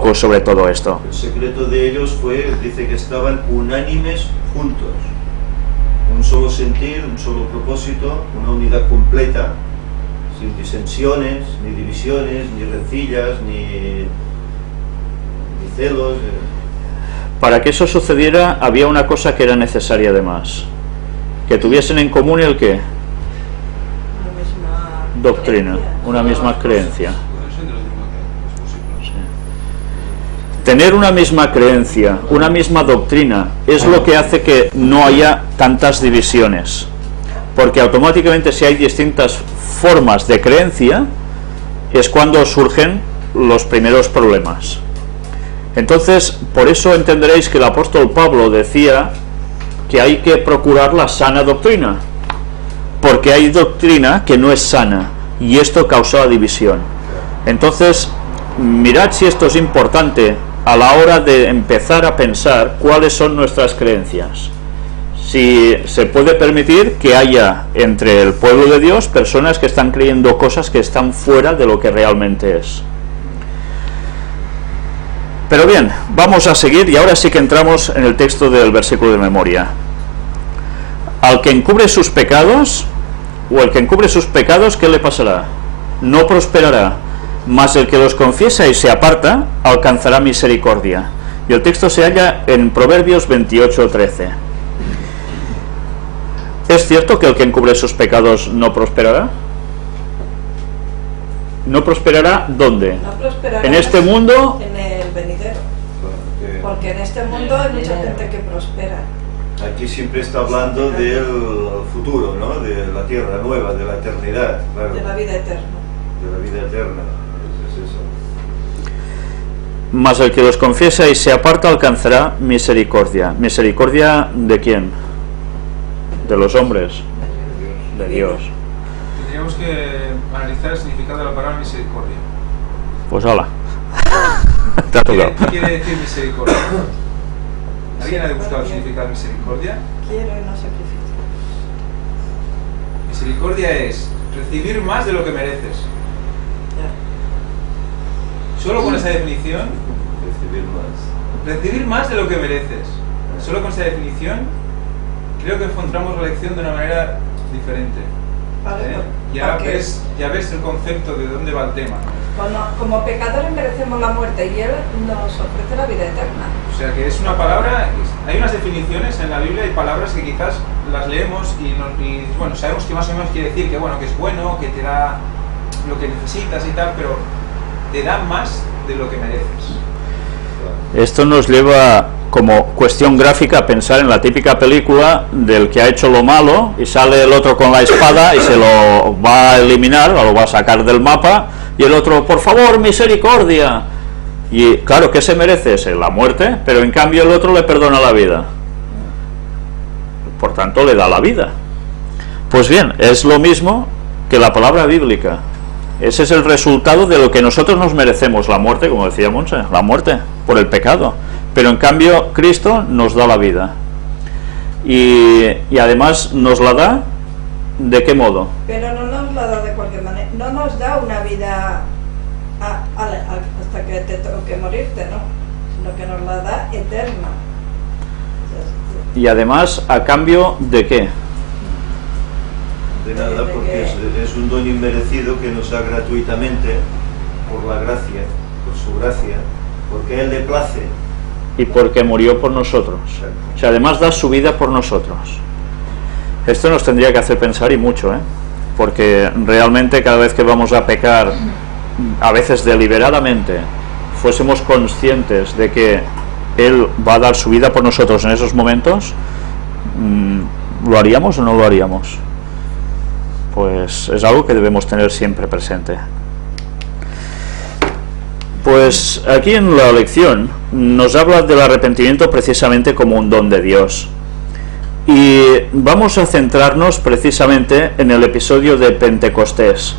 poco sobre todo esto. El secreto de ellos fue, dice que estaban unánimes juntos, un solo sentir, un solo propósito, una unidad completa, sin disensiones, ni divisiones, ni rencillas, ni celos. Para que eso sucediera había una cosa que era necesaria además, que tuviesen en común el qué, doctrina, una misma creencia. Tener una misma creencia, una misma doctrina, es lo que hace que no haya tantas divisiones, porque automáticamente si hay distintas formas de creencia es cuando surgen los primeros problemas. Entonces, por eso entenderéis que el apóstol Pablo decía que hay que procurar la sana doctrina, porque hay doctrina que no es sana y esto causa división. Entonces, mirad si esto es importante a la hora de empezar a pensar cuáles son nuestras creencias. Si se puede permitir que haya entre el pueblo de Dios personas que están creyendo cosas que están fuera de lo que realmente es. Pero bien, vamos a seguir y ahora sí que entramos en el texto del versículo de memoria. Al que encubre sus pecados, o el que encubre sus pecados, ¿qué le pasará? No prosperará. Mas el que los confiesa y se aparta, alcanzará misericordia. Y el texto se halla en Proverbios 28:13. ¿Es cierto que el que encubre sus pecados no prosperará? ¿No prosperará dónde? No prosperará ¿En este mundo? En el venidero. Porque en este mundo hay mucha gente que prospera. Aquí siempre está hablando del futuro, ¿no? De la tierra nueva, de la eternidad, claro. De la vida eterna. De la vida eterna. Es eso. Mas el que los confiesa y se aparta alcanzará misericordia. ¿Misericordia de quién? De los hombres. De Dios. Tendríamos que analizar el significado de la palabra misericordia. Pues hola. Te ha tocado. ¿Qué quiere decir misericordia? ¿Alguien ha buscado el significado de misericordia? Quiero y no sacrifico. Misericordia es recibir más de lo que mereces. Solo con esa definición, recibir más de lo que mereces. Solo con esa definición, creo que encontramos la lección de una manera diferente. Vale, Ya ves el concepto de dónde va el tema. Como pecadores merecemos la muerte y Él nos ofrece la vida eterna. O sea que es una palabra, hay unas definiciones en la Biblia, hay palabras que quizás las leemos y bueno, sabemos que más o menos quiere decir que bueno, que es bueno, que te da lo que necesitas y tal, pero te da más de lo que mereces. Esto nos lleva como cuestión gráfica a pensar en la típica película del que ha hecho lo malo y sale el otro con la espada y se lo va a eliminar o lo va a sacar del mapa y el otro, por favor, misericordia. Y claro, ¿qué se merece? Es la muerte, pero en cambio el otro le perdona la vida. Por tanto, le da la vida. Pues bien, es lo mismo que la palabra bíblica. Ese es el resultado de lo que nosotros nos merecemos, la muerte, como decía Monse, la muerte por el pecado. Pero en cambio Cristo nos da la vida. Y además nos la da, ¿de qué modo? Pero no nos la da de cualquier manera. No nos da una vida hasta que te toque morirte, ¿no? Sino que nos la da eterna. Y además, ¿a cambio de qué? De nada, porque es un don inmerecido que nos da gratuitamente por la gracia, por su gracia, porque a Él le place. Y porque murió por nosotros. O sea, además da su vida por nosotros. Esto nos tendría que hacer pensar y mucho, porque realmente cada vez que vamos a pecar, a veces deliberadamente, fuésemos conscientes de que Él va a dar su vida por nosotros en esos momentos, ¿lo haríamos o no lo haríamos? Pues es algo que debemos tener siempre presente. Pues aquí en la lección nos habla del arrepentimiento precisamente como un don de Dios. Y vamos a centrarnos precisamente en el episodio de Pentecostés.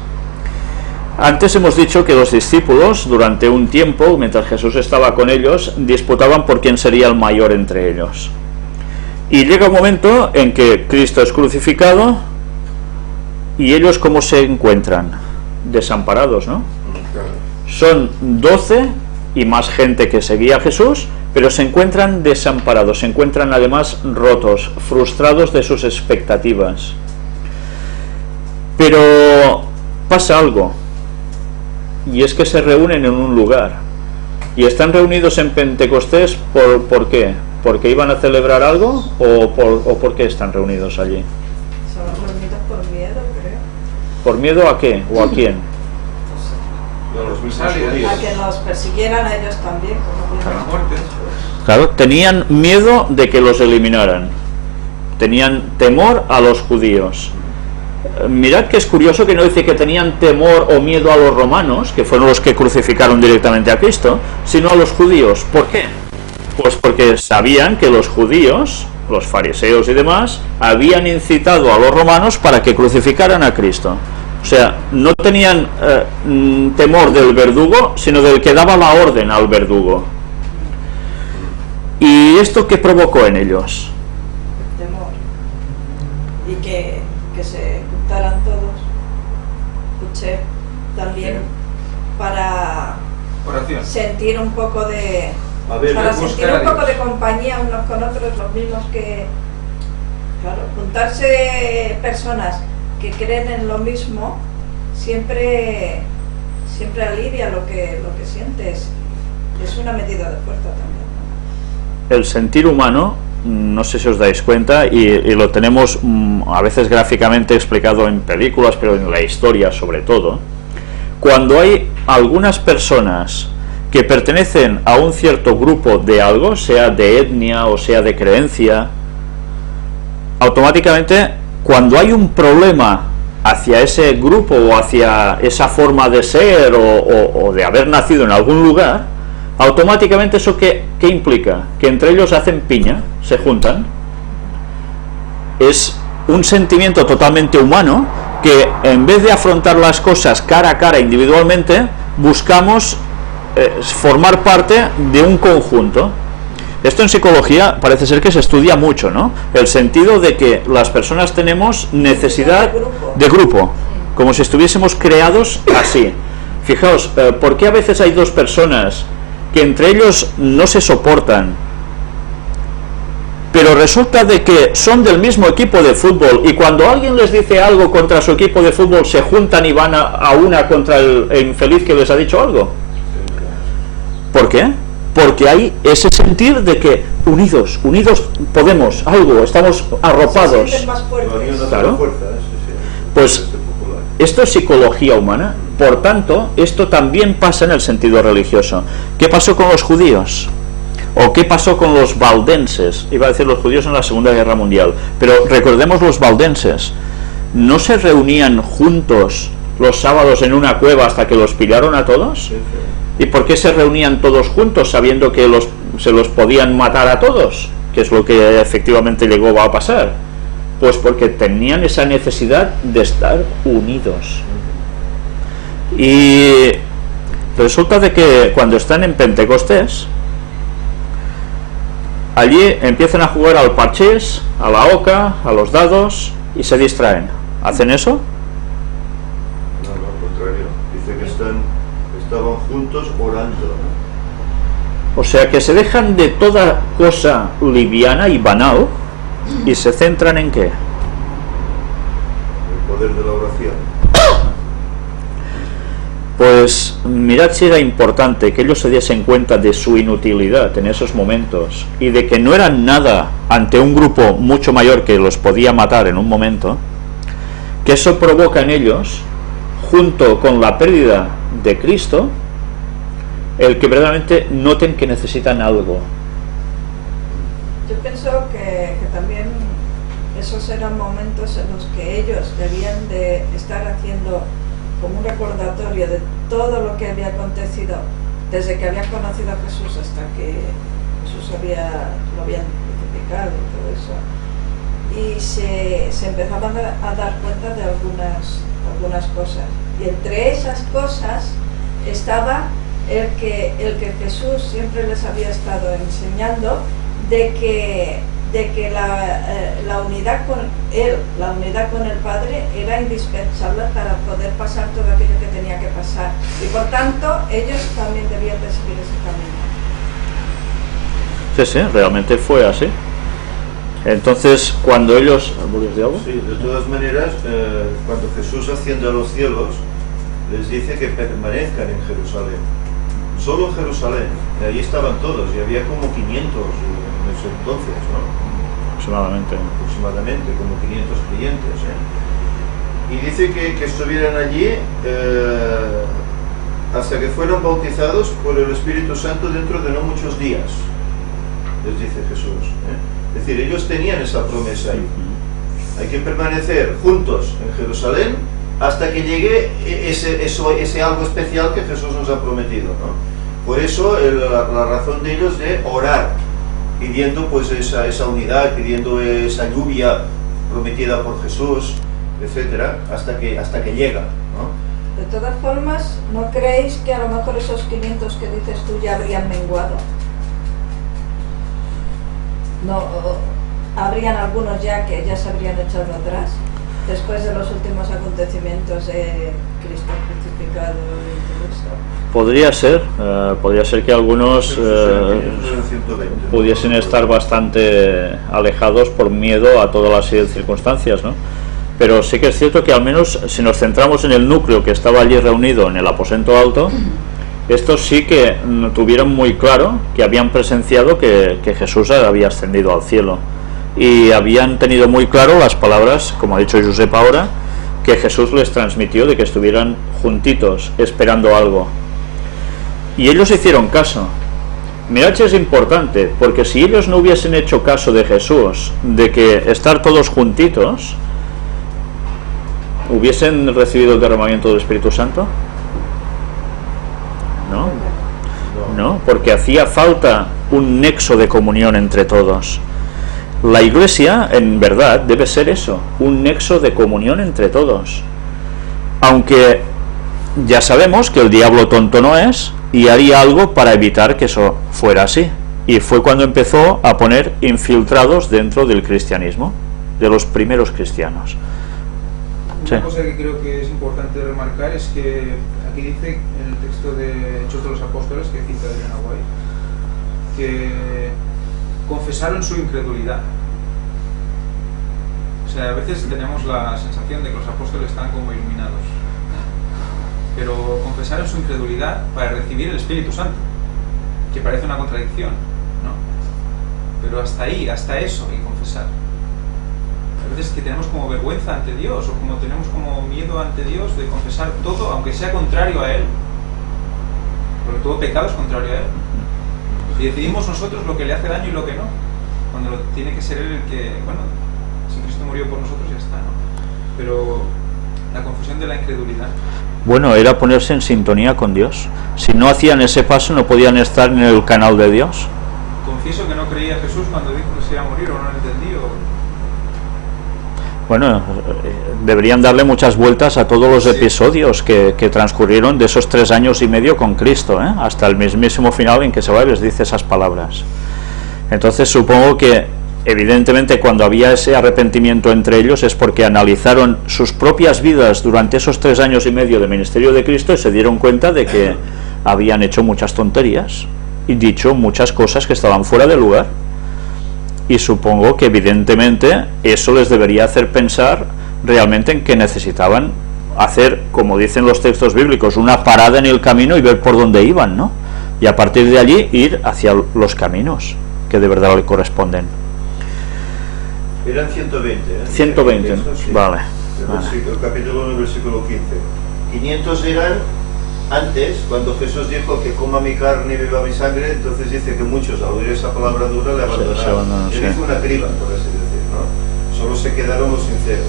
Antes hemos dicho que los discípulos, durante un tiempo, mientras Jesús estaba con ellos, disputaban por quién sería el mayor entre ellos. Y llega un momento en que Cristo es crucificado y ellos ¿cómo se encuentran? Desamparados, ¿no? Son 12 y más gente que seguía a Jesús, pero se encuentran desamparados, se encuentran además rotos, frustrados de sus expectativas. Pero pasa algo, y es que se reúnen en un lugar, y están reunidos en Pentecostés. ¿Por qué? ¿Porque iban a celebrar algo o por qué están reunidos allí? Estaban reunidos por miedo, creo. ¿Por miedo a qué o a quién? A los mismos A judíos. A que los persiguieran a ellos también, como A la muerte. Claro, tenían miedo de que los eliminaran, tenían temor a los judíos. Mirad que es curioso que no dice que tenían temor o miedo a los romanos, que fueron los que crucificaron directamente a Cristo, sino a los judíos. ¿Por qué? Pues porque sabían que los judíos, los fariseos y demás, habían incitado a los romanos para que crucificaran a Cristo. O sea, no tenían temor del verdugo, sino del que daba la orden al verdugo. ¿Y esto qué provocó en ellos? temor. Y que se juntaran todos. Escuché también para Oración. sentir un poco de... A ver, para buscar sentir a un poco Dios. de compañía unos con otros, los mismos que... Claro, juntarse personas que creen en lo mismo siempre alivia lo que sientes. Es una medida de fuerza también, ¿no? El sentir humano, no sé si os dais cuenta, y lo tenemos a veces gráficamente explicado en películas, pero en la historia sobre todo, cuando hay algunas personas que pertenecen a un cierto grupo de algo, sea de etnia o sea de creencia, automáticamente cuando hay un problema hacia ese grupo o hacia esa forma de ser o de haber nacido en algún lugar, automáticamente eso ¿qué implica? Que entre ellos hacen piña, se juntan. Es un sentimiento totalmente humano que en vez de afrontar las cosas cara a cara individualmente, buscamos formar parte de un conjunto. Esto en psicología parece ser que se estudia mucho, ¿no? El sentido de que las personas tenemos necesidad de grupo, como si estuviésemos creados así. Fijaos, ¿por qué a veces hay dos personas que entre ellos no se soportan, pero resulta de que son del mismo equipo de fútbol y cuando alguien les dice algo contra su equipo de fútbol se juntan y van a una contra el infeliz que les ha dicho algo? ¿Por qué? Porque hay ese sentir de que unidos podemos algo, estamos arropados. Se sienten más fuertes. La unión hace Claro. la fuerza, sí. Pues Es popular. esto es psicología humana, por tanto, esto también pasa en el sentido religioso. ¿Qué pasó con los judíos? ¿O qué pasó con los valdenses? Iba a decir los judíos en la Segunda Guerra Mundial, pero recordemos los valdenses. ¿No se reunían juntos los sábados en una cueva hasta que los pillaron a todos? Sí, sí. ¿Y por qué se reunían todos juntos sabiendo que se los podían matar a todos? Que es lo que efectivamente llegó a pasar. Pues porque tenían esa necesidad de estar unidos. Y resulta de que cuando están en Pentecostés, allí empiezan a jugar al parchís, a la oca, a los dados y se distraen. ¿Hacen eso? No, al contrario. Dice que estaban juntos orando, ¿no? O sea que se dejan de toda cosa liviana y banal y se centran en ¿qué? El poder de la oración. Pues mirad si era importante que ellos se diesen cuenta de su inutilidad en esos momentos y de que no eran nada ante un grupo mucho mayor que los podía matar en un momento, que eso provoca en ellos, junto con la pérdida de Cristo, el que verdaderamente noten que necesitan algo. Yo pienso que también esos eran momentos en los que ellos debían de estar haciendo como un recordatorio de todo lo que había acontecido desde que habían conocido a Jesús hasta que Jesús lo habían crucificado y todo eso. Y se empezaban a dar cuenta de algunas cosas. Y entre esas cosas estaba el que Jesús siempre les había estado enseñando de de que la unidad con él, la unidad con el Padre era indispensable para poder pasar todo aquello que tenía que pasar, y por tanto ellos también debían de seguir ese camino. Sí, sí, realmente fue así. Entonces, cuando ellos... ¿volvías de algo? Sí, de todas maneras, cuando Jesús asciende a los cielos, les dice que permanezcan en Jerusalén, solo en Jerusalén, y allí estaban todos, y había como 500 en ese entonces, ¿no? Aproximadamente, como 500 creyentes, y dice que estuvieran allí hasta que fueron bautizados por el Espíritu Santo dentro de no muchos días, les dice Jesús, Es decir, ellos tenían esa promesa ahí. Hay que permanecer juntos en Jerusalén hasta que llegue ese algo especial que Jesús nos ha prometido, ¿no? Por eso la razón de ellos de orar, pidiendo pues esa unidad, pidiendo esa lluvia prometida por Jesús, etcétera, hasta que llega, ¿no? De todas formas, ¿no creéis que a lo mejor esos 500 que dices tú ya habrían menguado? ¿No habrían algunos ya que ya se habrían echado atrás después de los últimos acontecimientos de Cristo crucificado y todo eso? Podría ser que algunos pudiesen estar bastante alejados por miedo a todas las circunstancias, ¿no? Pero sí que es cierto que al menos si nos centramos en el núcleo que estaba allí reunido en el aposento alto, estos sí que tuvieron muy claro que habían presenciado que Jesús había ascendido al cielo, y habían tenido muy claro las palabras, como ha dicho Josep ahora, que Jesús les transmitió de que estuvieran juntitos esperando algo, y ellos hicieron caso. Mirad si es importante, porque si ellos no hubiesen hecho caso de Jesús, de que estar todos juntitos, ¿hubiesen recibido el derramamiento del Espíritu Santo? No, porque hacía falta un nexo de comunión entre todos. La Iglesia, en verdad, debe ser eso, un nexo de comunión entre todos. Aunque ya sabemos que el diablo tonto no es, y haría algo para evitar que eso fuera así. Y fue cuando empezó a poner infiltrados dentro del cristianismo, de los primeros cristianos. Una cosa que creo que es importante remarcar es que aquí dice en el texto de Hechos de los Apóstoles, que cita Elena White, que confesaron su incredulidad. O sea, a veces tenemos la sensación de que los apóstoles están como iluminados, pero confesaron su incredulidad para recibir el Espíritu Santo, que parece una contradicción, ¿no? Pero hasta ahí, hasta eso, y confesar. A veces que tenemos como vergüenza ante Dios, o como tenemos como miedo ante Dios de confesar todo, aunque sea contrario a Él, porque todo pecado es contrario a Él, y decidimos nosotros lo que le hace daño y lo que no, cuando tiene que ser Él el que, bueno, si Cristo murió por nosotros ya está, ¿no? Pero la confesión de la incredulidad. Bueno, era ponerse en sintonía con Dios. Si no hacían ese paso, no podían estar en el canal de Dios. Confieso que no creía a Jesús cuando dijo que se iba a morir, o no lo entendí, Bueno, deberían darle muchas vueltas a todos los episodios que transcurrieron de esos 3 años y medio con Cristo, hasta el mismísimo final en que se va y les dice esas palabras. Entonces supongo que evidentemente cuando había ese arrepentimiento entre ellos es porque analizaron sus propias vidas durante esos 3 años y medio de ministerio de Cristo y se dieron cuenta de que habían hecho muchas tonterías y dicho muchas cosas que estaban fuera de lugar. Y supongo que evidentemente eso les debería hacer pensar realmente en que necesitaban hacer, como dicen los textos bíblicos, una parada en el camino y ver por dónde iban, ¿no? Y a partir de allí ir hacia los caminos que de verdad le corresponden. Eran 120, 120, sí. Vale. El capítulo 1, versículo 15. 500 eran antes, cuando Jesús dijo que coma mi carne y beba mi sangre, entonces dice que muchos al oír esa palabra dura le abandonaron. Él hizo una criba, por así decir, ¿no? Solo se quedaron los sinceros,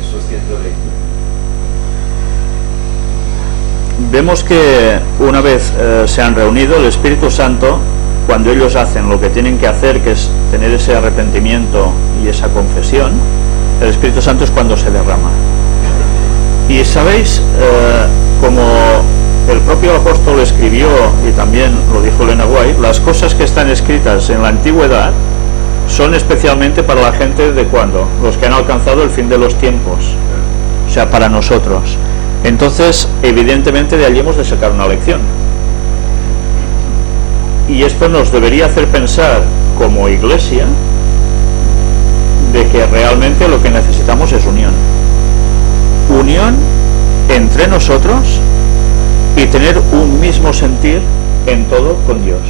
esos 120. Vemos que una vez se han reunido, el Espíritu Santo, cuando ellos hacen lo que tienen que hacer, que es tener ese arrepentimiento y esa confesión, el Espíritu Santo es cuando se derrama. Y sabéis, como el propio apóstol escribió, y también lo dijo Elena White, las cosas que están escritas en la antigüedad son especialmente para la gente de cuando, los que han alcanzado el fin de los tiempos, o sea, para nosotros. Entonces, evidentemente de allí hemos de sacar una lección. Y esto nos debería hacer pensar como iglesia de que realmente lo que necesitamos es unión. Unión entre nosotros y tener un mismo sentir en todo con Dios.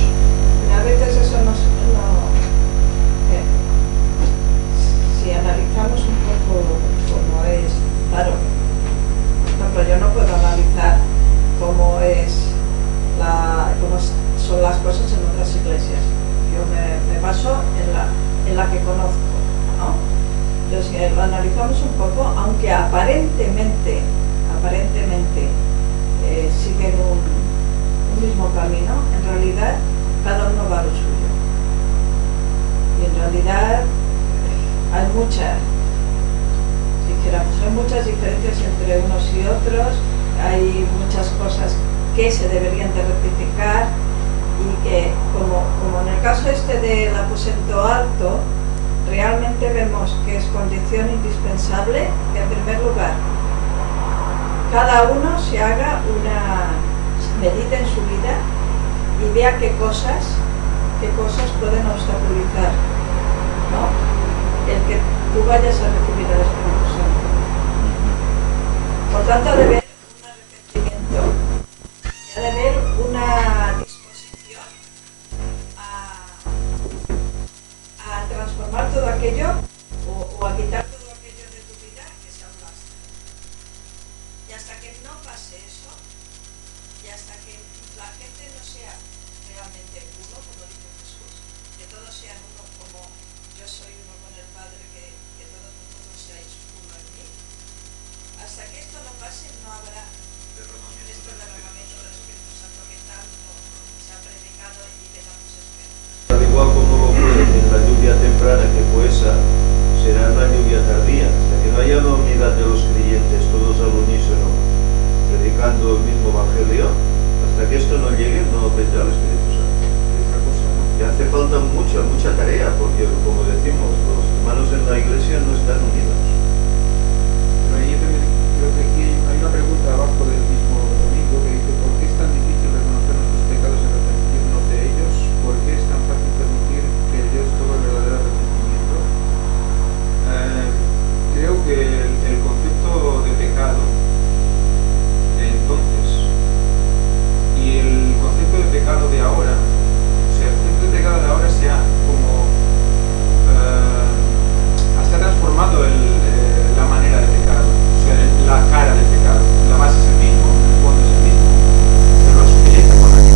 A veces eso si analizamos un poco cómo es, claro, por ejemplo, yo no puedo analizar cómo son las cosas en otras iglesias. Yo me baso en la que conozco, ¿no? Entonces, si lo analizamos un poco, aunque aparentemente siguen un mismo camino, en realidad cada uno va a lo suyo. Y en realidad hay muchas diferencias entre unos y otros, hay muchas cosas que se deberían de rectificar y que, como en el caso este del aposento alto, realmente vemos que es condición indispensable que, en primer lugar, cada uno se haga medite en su vida y vea qué cosas pueden obstaculizar, ¿no?, el que tú vayas a recibir el Espíritu Santo. Por tanto, debe haber un arrepentimiento, y debe haber una disposición a transformar todo aquello o a quitar todo aquello de tu vida que sea un lastre. Y hasta que no pase eso, y hasta que la gente no sea realmente uno, como dice Jesús, que todos sean uno como yo soy uno con el Padre, que todos vosotros seáis uno en mí, hasta que esto no pase no habrá este derramamiento del Espíritu Santo que tanto se ha predicado y que tanto se espera. Al igual como lo fue en la lluvia temprana que fue esa, será la lluvia tardía, hasta que no haya la unidad de los creyentes, todos al unísono, predicando el mismo evangelio, hasta que esto no llegue, no vendrá el Espíritu Santo. Y hace falta mucha tarea, porque como decimos, los hermanos en la iglesia no están unidos. Pero ahí yo creo que aquí hay una pregunta abajo del mismo domingo que dice: ¿por qué es tan difícil reconocer nuestros pecados y arrepentirnos de ellos? ¿Por qué es tan fácil permitir que Dios tome el verdadero arrepentimiento? Creo que el concepto de pecado entonces y el concepto de pecado de ahora, o sea, el concepto de pecado de ahora se ha como hasta transformado la manera de pecado, o sea, la cara del pecado. La base es el mismo, el fondo es el mismo, pero la sutileza con la que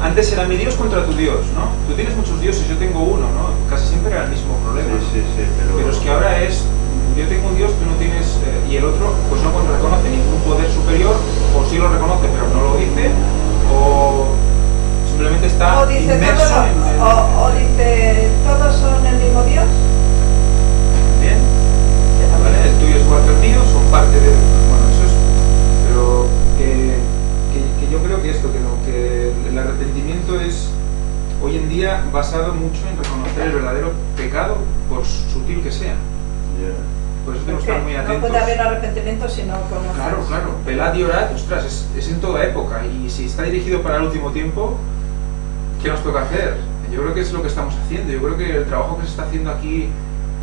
antes era mi Dios contra tu Dios, ¿no? Tú tienes muchos dioses, yo tengo uno, ¿no? Casi siempre era el mismo problema. Sí, pero es que ahora es, yo tengo un Dios, tú no tienes, y el otro pues no reconoce ningún poder superior, o sí lo reconoce pero no lo dice, o simplemente está inmerso o dice todos son el mismo Dios. Bien, ¿vale? El tuyo es igual que el mío, son parte de... Bueno, eso es... Pero que yo creo que esto, que el arrepentimiento es hoy en día basado mucho en reconocer el verdadero pecado, por sutil que sea. Por eso tenemos que estar muy No atentos. puede haber arrepentimiento si no conoces. Claro, claro. Velad y orad, ostras, es en toda época. Y si está dirigido para el último tiempo, ¿qué nos toca hacer? Yo creo que es lo que estamos haciendo. Yo creo que el trabajo que se está haciendo aquí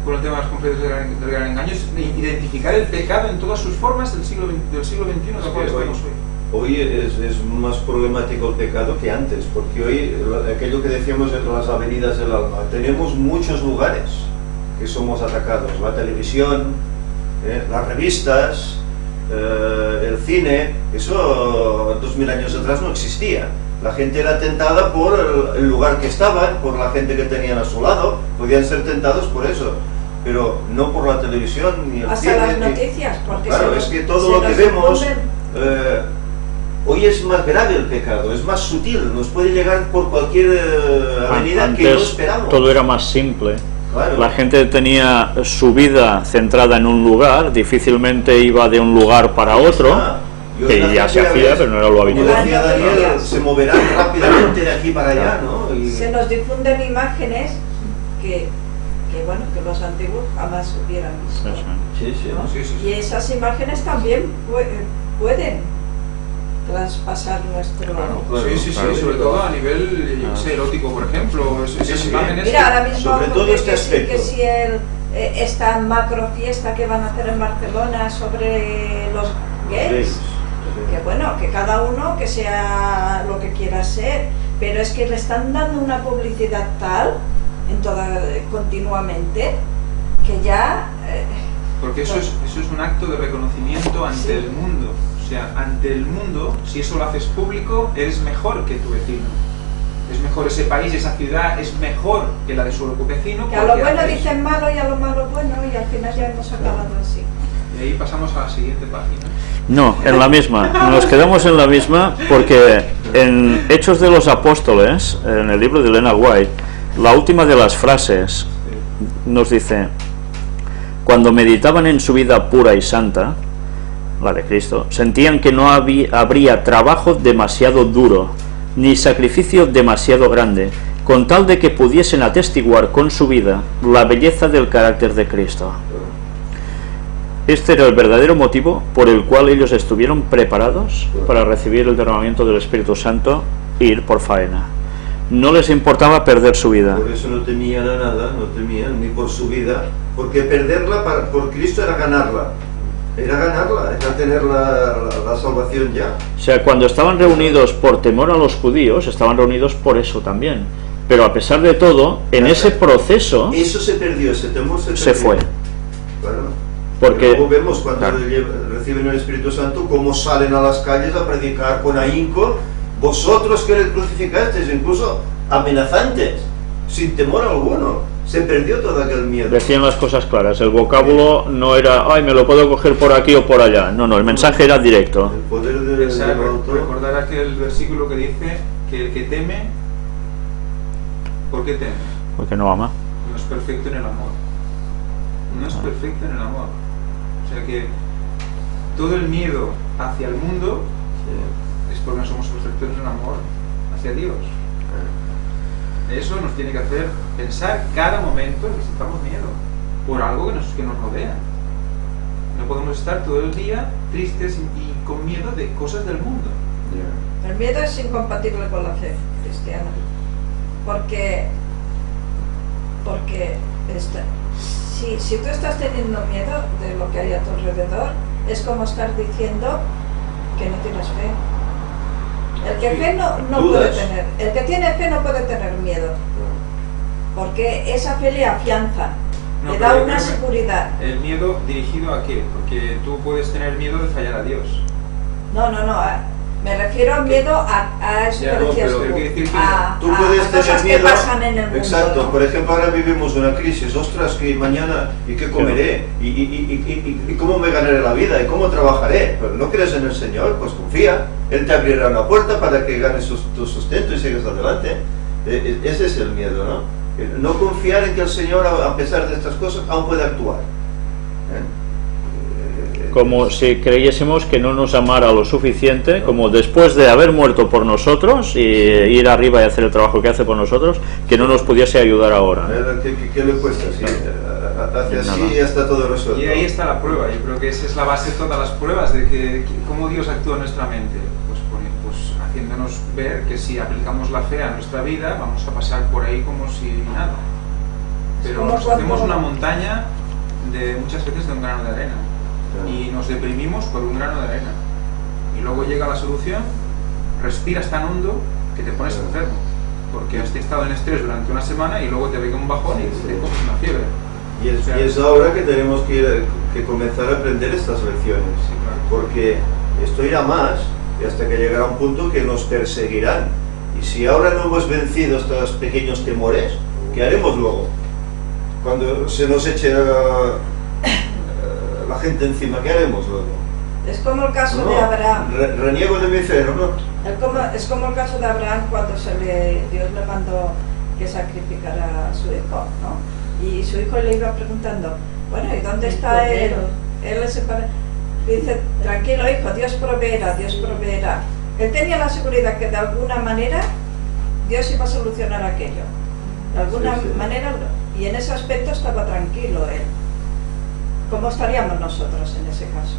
con el tema de las conferencias del gran engaño es identificar el pecado en todas sus formas del siglo XXI, del cual estamos hoy. Hoy es más problemático el pecado que antes, porque hoy, aquello que decíamos de las avenidas del alma, tenemos muchos lugares que somos atacados, la televisión, las revistas, el cine. Eso 2000 años atrás no existía. La gente era tentada por el lugar que estaban, por la gente que tenían a su lado, podían ser tentados por eso, pero no por la televisión ni el cine. Hasta las noticias, porque claro, es que todo lo que vemos, hoy es más grave el pecado, es más sutil, nos puede llegar por cualquier avenida que no Antes esperamos. todo era más simple. Claro. La gente tenía su vida centrada en un lugar, difícilmente iba de un lugar para otro, Yo que la ya se gente, hacía, ¿ves? pero no era lo Como habitual. decía Daniel, se moverán rápidamente de aquí para allá, ¿no? Y se nos difunden imágenes que bueno, que los antiguos jamás hubieran visto. sí, sí. ¿no? Sí, sí, sí. Y esas imágenes también pueden traspasar nuestro... Claro, Claro, sí, sí, sí, claro. sobre todo a nivel, yo qué sé, erótico, por ejemplo, esas sí. imágenes. Mira, ahora mismo Sobre todo este que sí, aspecto. que si esta macro fiesta que van a hacer en Barcelona sobre los gays, que bueno, que cada uno que sea lo que quiera ser, pero es que le están dando una publicidad tal continuamente que ya Porque eso es un acto de reconocimiento ante Sí. el mundo. O sea, ante el mundo, si eso lo haces público, eres mejor que tu vecino. Es mejor ese país, esa ciudad, es mejor que la de su vecino. que a lo porque bueno haces- dicen malo y a lo malo bueno, y al final ya hemos acabado así. Y ahí pasamos a la siguiente página. No, en la misma. Nos quedamos en la misma porque en Hechos de los Apóstoles, en el libro de Elena White, la última de las frases nos dice: cuando meditaban en su vida pura y santa, la de Cristo, sentían que no habría trabajo demasiado duro, ni sacrificio demasiado grande, con tal de que pudiesen atestiguar con su vida la belleza del carácter de Cristo. Este era el verdadero motivo por el cual ellos estuvieron preparados para recibir el derramamiento del Espíritu Santo e ir por faena. No les importaba perder su vida. Por eso no temían a nada, no temían ni por su vida, porque perderla por Cristo era ganarla, era tener la salvación ya. O sea, cuando estaban reunidos por temor a los judíos, estaban reunidos por eso también. Pero a pesar de todo, en ese proceso Eso se perdió, ese temor se perdió. se fue. Claro. Porque- Luego vemos cuando claro. reciben el Espíritu Santo cómo salen a las calles a predicar con ahínco, vosotros que le crucificasteis, incluso amenazantes, sin temor alguno. Se perdió todo aquel miedo. Decían las cosas claras. El vocábulo no era, ay, me lo puedo coger por aquí o por allá. No, no, el mensaje era directo. El poder del Pensar, autor. recordar aquel versículo que dice que el que teme, ¿por qué teme? Porque no ama. No es perfecto en el amor. No es perfecto en el amor. O sea que todo el miedo hacia el mundo es porque no somos perfectos en el amor hacia Dios. Eso nos tiene que hacer pensar cada momento que sintamos miedo por algo que nos rodea. No podemos estar todo el día tristes y con miedo de cosas del mundo. El miedo es incompatible con la fe cristiana, porque si tú estás teniendo miedo de lo que hay a tu alrededor, es como estar diciendo que no tienes fe. El que Sí. fe no puede tener, el que tiene fe no puede tener miedo, porque esa fe le afianza, No, le pero da yo una creo que seguridad. ¿El miedo dirigido a qué? Porque tú puedes tener miedo de fallar a Dios. No, me refiero al miedo a eso Ya, que no, decías pero tú, quiere decir que Tú puedes cosas tener que miedo. pasan en el mundo. Exacto, ¿no? por ejemplo, ahora vivimos una crisis. Ostras, que mañana, ¿y qué comeré? ¿Y cómo me ganaré la vida? ¿Y cómo trabajaré? Pues no crees en el Señor, pues confía. Él te abrirá una puerta para que ganes tu sustento y sigas adelante. Ese es el miedo, ¿no? No confiar en que el Señor, a pesar de estas cosas, aún puede actuar. como si creyésemos que no nos amara lo suficiente, como después de haber muerto por nosotros y ir arriba y hacer el trabajo que hace por nosotros, que no nos pudiese ayudar ahora. ¿Qué le cuesta? Sí, hace así y ya está todo resuelto. Y ahí está la prueba. Yo creo que esa es la base de todas las pruebas de que cómo Dios actúa en nuestra mente. Pues haciéndonos ver que si aplicamos la fe a nuestra vida, vamos a pasar por ahí como si nada. Pero nos hacemos una montaña de muchas veces de un grano de arena y nos deprimimos por un grano de arena. Y luego llega la solución, respiras tan hondo que te pones enfermo, porque has estado en estrés durante una semana y luego te venga un bajón y te coges una fiebre. Y es ahora que tenemos que comenzar a aprender estas lecciones, Sí, claro. porque esto irá más y hasta que llegará un punto que nos perseguirán. Y si ahora no hemos vencido estos pequeños temores, ¿qué haremos luego? Cuando se nos eche la gente encima, ¿qué haremos luego? Es como el caso No, de Abraham. Reniego de mi fe, ¿no? Es como el caso de Abraham cuando Dios le mandó que sacrificara a su hijo, ¿no? Y su hijo le iba preguntando, bueno, ¿y dónde está él? Él dice, tranquilo hijo, Dios proveerá, Dios proveerá. Él tenía la seguridad que de alguna manera Dios iba a solucionar aquello. De alguna manera, y en ese aspecto estaba tranquilo él. ¿Cómo estaríamos nosotros en ese caso?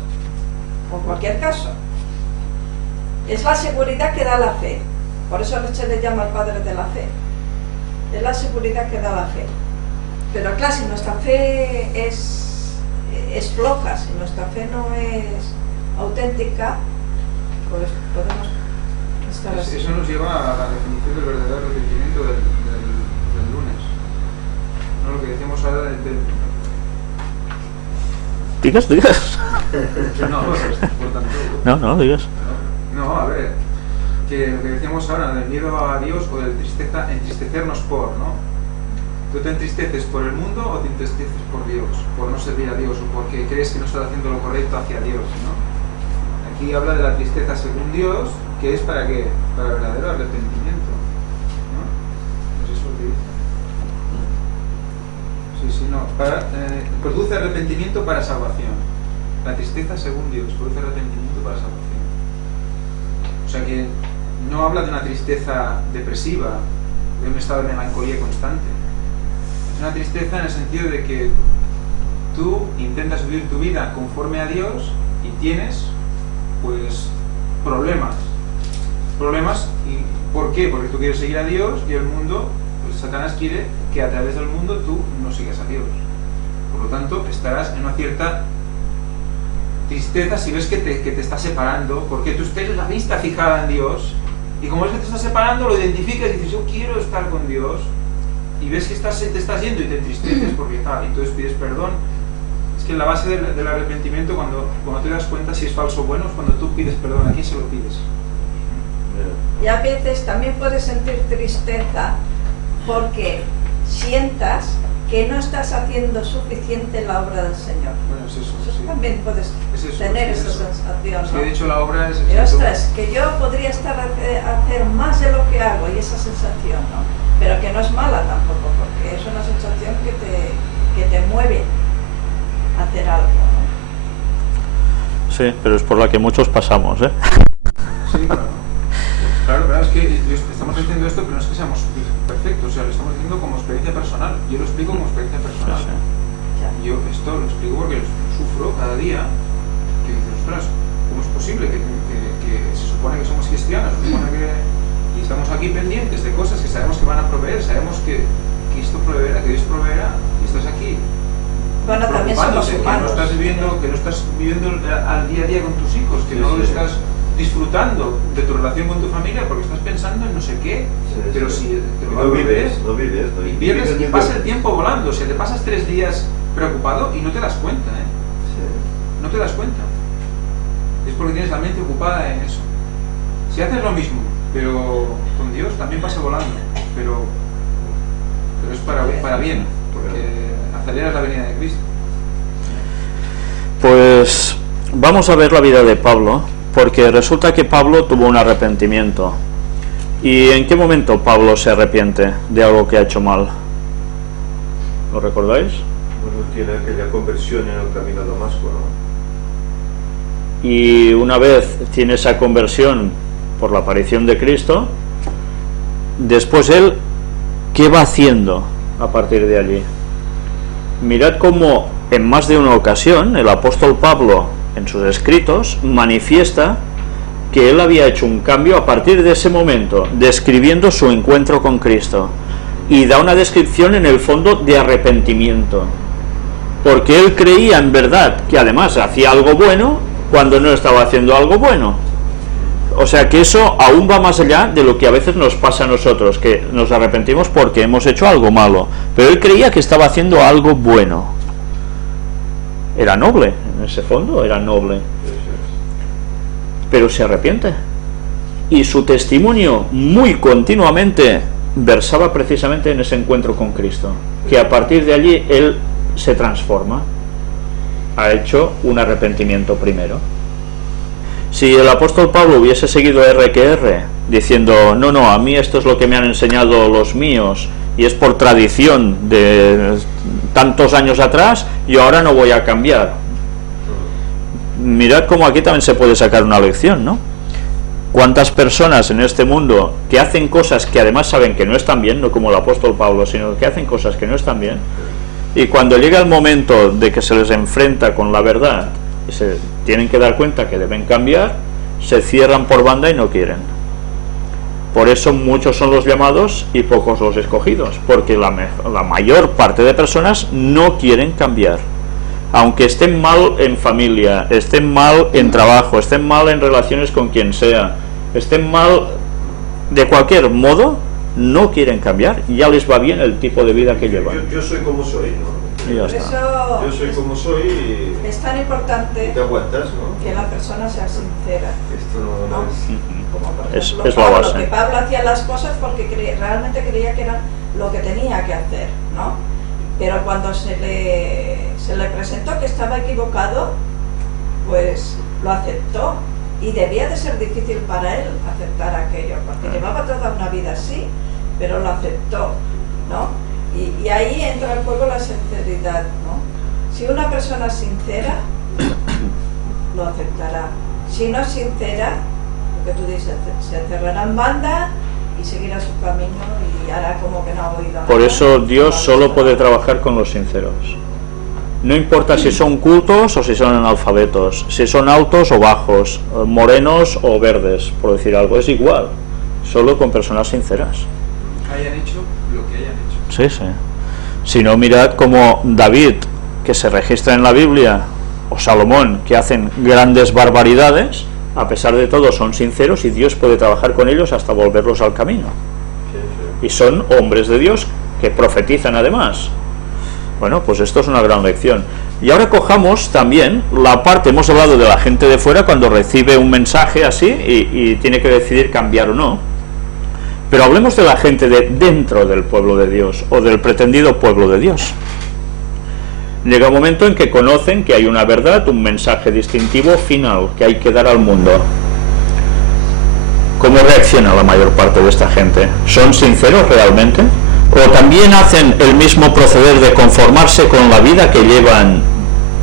O en cualquier caso. Es la seguridad que da la fe. Por eso se le llama el padre de la fe. Es la seguridad que da la fe. Pero claro, si nuestra fe es floja, si nuestra fe no es auténtica, pues podemos estar así. Eso nos lleva a la definición del verdadero arrepentimiento del lunes. No lo que decíamos ahora del Digas. no, por tanto. No, digas. No, a ver, que lo que decíamos ahora del miedo a Dios o del entristecernos por, ¿no? ¿Tú te entristeces por el mundo o te entristeces por Dios? Por no servir a Dios o porque crees que no estás haciendo lo correcto hacia Dios, ¿no? Aquí habla de la tristeza según Dios, que es para qué? Para el verdadero arrepentimiento, ¿no? Pues eso que dice. Sí, no. Produce arrepentimiento para salvación. La tristeza según Dios produce arrepentimiento para salvación. O sea que no habla de una tristeza depresiva, de un estado de melancolía constante. Es una tristeza en el sentido de que tú intentas vivir tu vida conforme a Dios y tienes, pues, problemas. ¿Y por qué? Porque tú quieres seguir a Dios y el mundo, pues Satanás quiere que a través del mundo tú no sigas a Dios. Por lo tanto, estarás en una cierta tristeza si ves que te está separando, porque tú tienes la vista fijada en Dios y como ves que te está separando, lo identificas y dices, yo quiero estar con Dios, y ves que te estás yendo y te entristeces porque tal, y entonces pides perdón. Es que en la base del arrepentimiento, cuando te das cuenta si es falso o bueno, es cuando tú pides perdón. ¿A quién se lo pides? Y a veces también puedes sentir tristeza porque sientas que no estás haciendo suficiente la obra del Señor. Bueno, es eso. Eso Sí. también puedes tener esa sensación, Es que ¿no? de hecho la obra es... Y ostras, que yo podría estar hacer más de lo que hago, y esa sensación, ¿no? Pero que no es mala tampoco, porque es una sensación que te mueve a hacer algo, ¿no? Sí, pero es por la que muchos pasamos, ¿eh? Sí, claro, es que estamos diciendo esto, pero no es que seamos perfectos, o sea, lo estamos diciendo como experiencia personal. Yo lo explico como experiencia personal. Sí. Yo esto lo explico porque lo sufro cada día, que dices, ostras, ¿cómo es posible que se supone que somos cristianos, se supone que y estamos aquí pendientes de cosas que sabemos que van a proveer, sabemos que esto proveerá, que Dios proveerá, y estás aquí Bueno, también somos preocupándote, humanos. que no estás viviendo al día a día con tus hijos, que no lo estás disfrutando de tu relación con tu familia porque estás pensando en no sé qué, pero si te lo no vives, y pierdes y pasa el tiempo volando, o sea, te pasas 3 días preocupado y no te das cuenta, no te das cuenta, es porque tienes la mente ocupada en eso. Si haces lo mismo, pero con Dios también pasa volando, pero es para bien, porque aceleras la venida de Cristo. Pues vamos a ver la vida de Pablo, porque resulta que Pablo tuvo un arrepentimiento. ¿Y en qué momento Pablo se arrepiente de algo que ha hecho mal? ¿Lo recordáis? Bueno, tiene aquella conversión en el camino a Damasco, ¿no? y una vez tiene esa conversión por la aparición de Cristo, después él, ¿qué va haciendo a partir de allí? Mirad cómo en más de una ocasión el apóstol Pablo en sus escritos manifiesta que él había hecho un cambio a partir de ese momento, describiendo su encuentro con Cristo, y da una descripción en el fondo de arrepentimiento, porque él creía en verdad que además hacía algo bueno cuando no estaba haciendo algo bueno. O sea que eso aún va más allá de lo que a veces nos pasa a nosotros, que nos arrepentimos porque hemos hecho algo malo, pero él creía que estaba haciendo algo bueno. Era noble, en ese fondo era noble, pero se arrepiente, y su testimonio muy continuamente versaba precisamente en ese encuentro con Cristo, que a partir de allí él se transforma, ha hecho un arrepentimiento primero. Si el apóstol Pablo hubiese seguido R que R, diciendo no, a mí esto es lo que me han enseñado los míos y es por tradición de tantos años atrás, yo ahora no voy a cambiar. Mirad cómo aquí también se puede sacar una lección, ¿no? Cuántas personas en este mundo que hacen cosas que además saben que no están bien, no como el apóstol Pablo, sino que hacen cosas que no están bien, y cuando llega el momento de que se les enfrenta con la verdad y se tienen que dar cuenta que deben cambiar, se cierran por banda y no quieren. Por eso muchos son los llamados y pocos los escogidos, porque la mayor parte de personas no quieren cambiar. Aunque estén mal en familia, estén mal en trabajo, estén mal en relaciones con quien sea, estén mal de cualquier modo, no quieren cambiar, ya les va bien el tipo de vida que llevan. Yo soy como soy, ¿no? Y ya Por está. eso Yo soy como soy y es tan importante te aguantas, ¿no? que la persona sea sincera. Esto no ¿no? es... Como por Es ejemplo, la Pablo, base. que Pablo hacía las cosas porque realmente creía que eran lo que tenía que hacer, ¿no? Pero cuando se le presentó que estaba equivocado, pues lo aceptó, y debía de ser difícil para él aceptar aquello, porque llevaba toda una vida así, pero lo aceptó, ¿no? Y ahí entra en juego la sinceridad, ¿no? Si una persona es sincera, lo aceptará. Si no es sincera, lo que tú dices, se cerrará en banda y seguirá su camino y hará como que no ha oído nada. Por eso Dios solo puede trabajar con los sinceros. No importa si son cultos o si son analfabetos, si son altos o bajos, morenos o verdes, por decir algo, es igual, solo con personas sinceras. Hayan hecho lo que hayan hecho. Sí, sí. Si no, mirad como David, que se registra en la Biblia, o Salomón, que hacen grandes barbaridades, a pesar de todo son sinceros y Dios puede trabajar con ellos hasta volverlos al camino. Y son hombres de Dios que profetizan además. Bueno, pues esto es una gran lección. Y ahora cojamos también la parte, hemos hablado de la gente de fuera cuando recibe un mensaje así y tiene que decidir cambiar o no. Pero hablemos de la gente de dentro del pueblo de Dios o del pretendido pueblo de Dios. Llega un momento en que conocen que hay una verdad, un mensaje distintivo final que hay que dar al mundo. ¿Cómo reacciona la mayor parte de esta gente? ¿Son sinceros realmente? ¿O también hacen el mismo proceder de conformarse con la vida que llevan,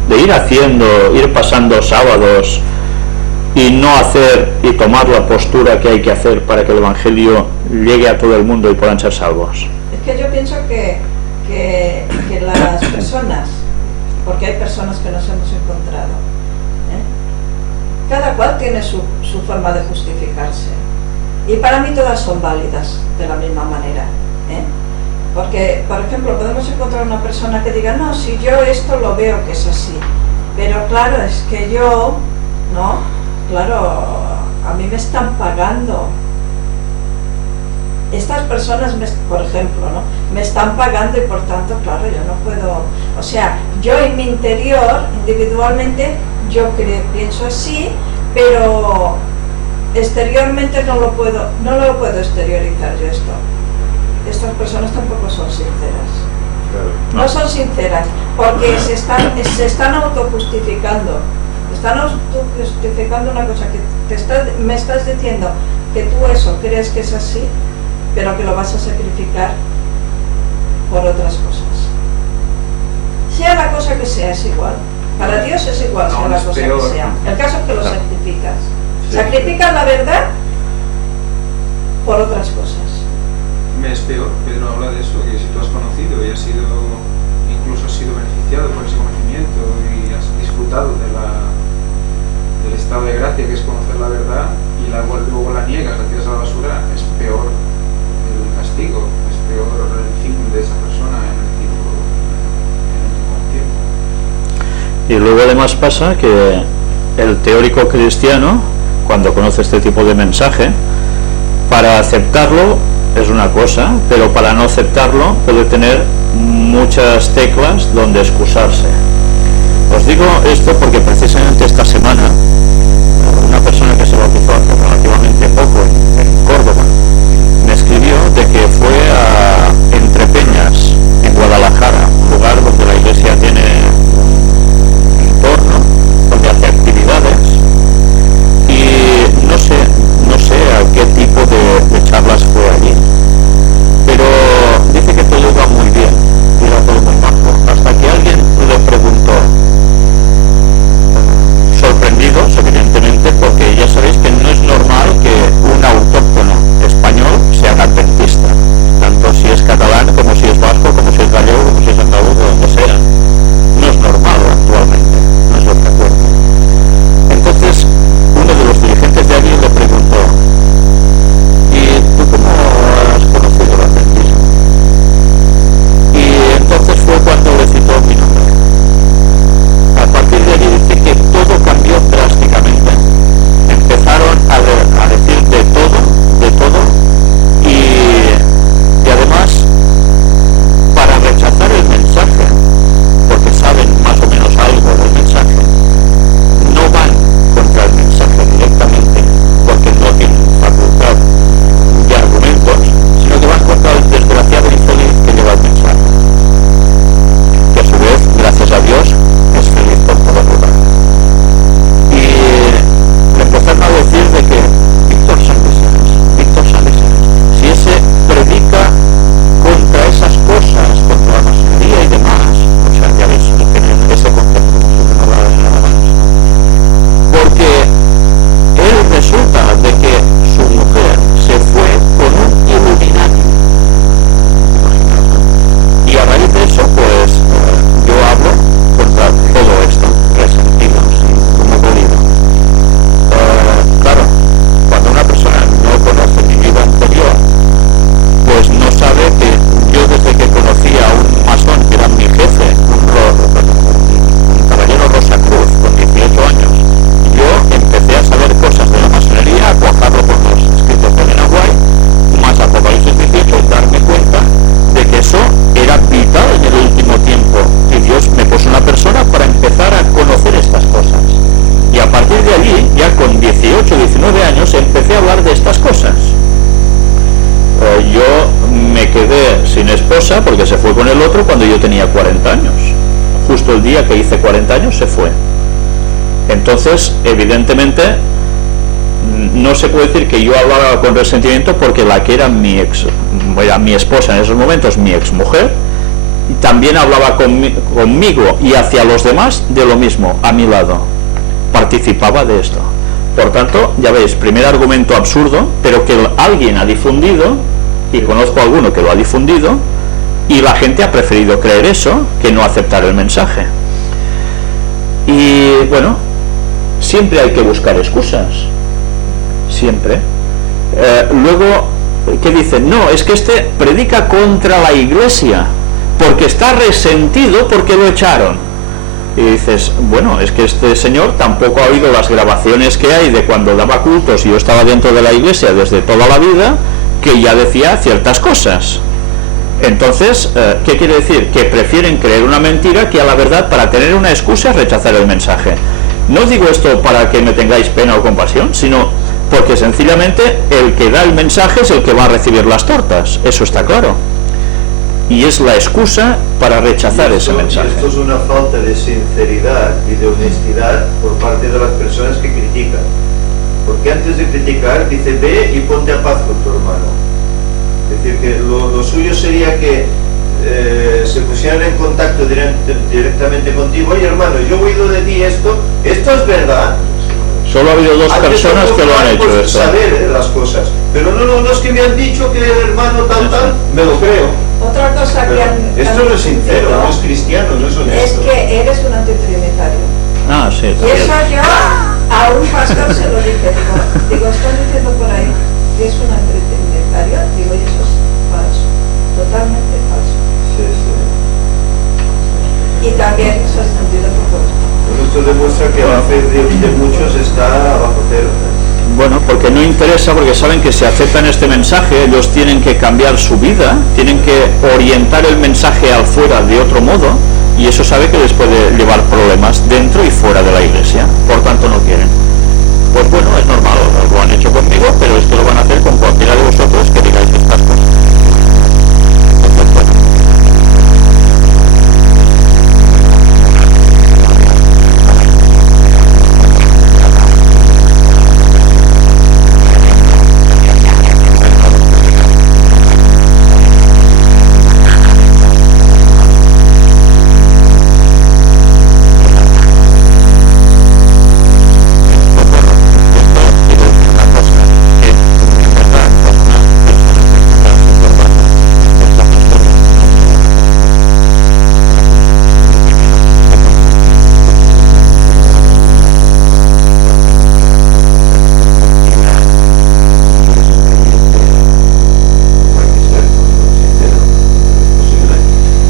de ir haciendo, ir pasando sábados y no hacer y tomar la postura que hay que hacer para que el Evangelio llegue a todo el mundo y puedan ser salvos? Es que yo pienso que las personas, porque hay personas que nos hemos encontrado, cada cual tiene su forma de justificarse, y para mí todas son válidas de la misma manera, porque, por ejemplo, podemos encontrar una persona que diga, no, si yo esto lo veo que es así, pero claro, es que yo, ¿no? Claro, a mí me están pagando. Estas personas, por ejemplo, ¿no? Me están pagando y por tanto, claro, yo no puedo... O sea, yo en mi interior, individualmente, yo pienso así, pero exteriormente no lo puedo exteriorizar yo esto. Estas personas tampoco son sinceras. No son sinceras, porque se están autojustificando. Están autojustificando una cosa que me estás diciendo que tú eso crees que es así, pero que lo vas a sacrificar por otras cosas. Sea la cosa que sea, es igual. Para Dios es igual sea Aún la es cosa peor. que sea. El caso es que lo Claro. sacrificas. Sí. Sacrificas la verdad por otras cosas. Me es peor, Pedro habla de eso, que si tú has conocido y has sido, incluso has sido beneficiado por ese conocimiento y has disfrutado del estado de gracia que es conocer la verdad y luego la niegas, la tiras a la basura, es peor el castigo, es peor el fin de esa persona en el último tiempo. Y luego además pasa que el teórico cristiano, cuando conoce este tipo de mensaje, para aceptarlo es una cosa, pero para no aceptarlo puede tener muchas teclas donde excusarse. Os digo esto porque precisamente esta semana una persona que se bautizó hace relativamente poco en Córdoba me escribió de que fue a Entrepeñas, en Guadalajara, un lugar donde la iglesia tiene un entorno, donde hace actividades, y no sé a qué tipo de charlas fue allí, pero dice que todo iba muy bien, era todo muy majo, hasta que alguien le preguntó, sorprendidos evidentemente, porque ya sabéis que no es normal que un autóctono español sea adventista, tanto si es catalán como si es vasco, como si es gallego, como si es andaluz o donde sea. No es normal actualmente, no es lo que acuerdo. Entonces uno de los dirigentes de allí le preguntó, ¿y tú cómo has conocido el adventismo? Y entonces fue cuando le citó mi nombre. A partir de allí dice que todo cambió drásticamente. Empezaron a decir de todo, y además, para rechazar el mensaje, porque saben más o menos algo del mensaje, no van contra el mensaje directamente, porque no tienen facultad de argumentos, sino que van contra el desgraciado infeliz que lleva el mensaje, que a su vez, gracias a Dios, es feliz por poderlo dar. Y le empezaron a decir de que Víctor Salesianes, si ese predica contra esas cosas, contra la masonería y demás, o sea, ya veis, no tienen ese concepto, no va a haber nada más, porque él resulta de que su mujer se fue con un Illuminati, y a raíz de eso, pues, yo hablo contra todo esto, resentidos y como dolido. Claro, cuando una persona no conoce mi vida anterior, pues no sabe que yo desde que conocí a un masón que era mi jefe, un caballero Rosacruz con 18 años, yo empecé a saber cosas de la masonería, a cuajarlo con los escritos de Menaguay, más Apocalipsis 18, y darme cuenta de que eso era vital en el último tiempo, y Dios me puso una persona para empezar a conocer estas cosas. Y a partir de allí, ya con 18, 19 años, empecé a hablar de estas cosas. Yo me quedé sin esposa porque se fue con el otro cuando yo tenía 40 años. Justo el día que hice 40 años se fue. Entonces, evidentemente, no se puede decir que yo hablaba con resentimiento, porque la que era mi esposa en esos momentos, mi exmujer, también hablaba conmigo y hacia los demás de lo mismo, a mi lado. Participaba de esto. Por tanto, ya veis, primer argumento absurdo, pero que alguien ha difundido, y conozco a alguno que lo ha difundido, y la gente ha preferido creer eso que no aceptar el mensaje. Y bueno, siempre hay que buscar excusas, siempre. Luego, ¿qué dicen? No, es que este predica contra la iglesia, porque está resentido porque lo echaron. Y dices, bueno, es que este señor tampoco ha oído las grabaciones que hay de cuando daba cultos y yo estaba dentro de la iglesia desde toda la vida, que ya decía ciertas cosas. Entonces, ¿qué quiere decir? Que prefieren creer una mentira que a la verdad, para tener una excusa, rechazar el mensaje. No digo esto para que me tengáis pena o compasión, sino porque sencillamente el que da el mensaje es el que va a recibir las tortas, eso está claro. Y es la excusa para rechazar ese mensaje. Esto es una falta de sinceridad y de honestidad por parte de las personas que critican. Porque antes de criticar, dice, ve y ponte a paz con tu hermano. Es decir, que lo suyo sería que se pusieran en contacto directamente contigo, oye hermano, yo he oído de ti esto es verdad. Solo ha habido dos personas que lo han hecho por esto. saber las cosas, pero no es que me han dicho que el hermano tal, me lo creo. Otra cosa Pero que han esto no es sincero, dicho no es cristiano, no es es honesto. que eres un antitrinitario. Ah, sí, Y también. eso yo a un pastor se lo dije, digo, están diciendo por ahí que es un antitrinitario, digo, y eso es falso, totalmente falso. Sí, sí. Y también se ha extendido por todos. Esto demuestra que la fe de muchos está bajo cero. Bueno, porque no interesa, porque saben que si aceptan este mensaje, ellos tienen que cambiar su vida, tienen que orientar el mensaje al fuera de otro modo, y eso sabe que les puede llevar problemas dentro y fuera de la iglesia, por tanto no quieren. Pues bueno, es normal, lo han hecho conmigo, pero esto lo van a hacer con cualquiera de vosotros que digáis estas cosas.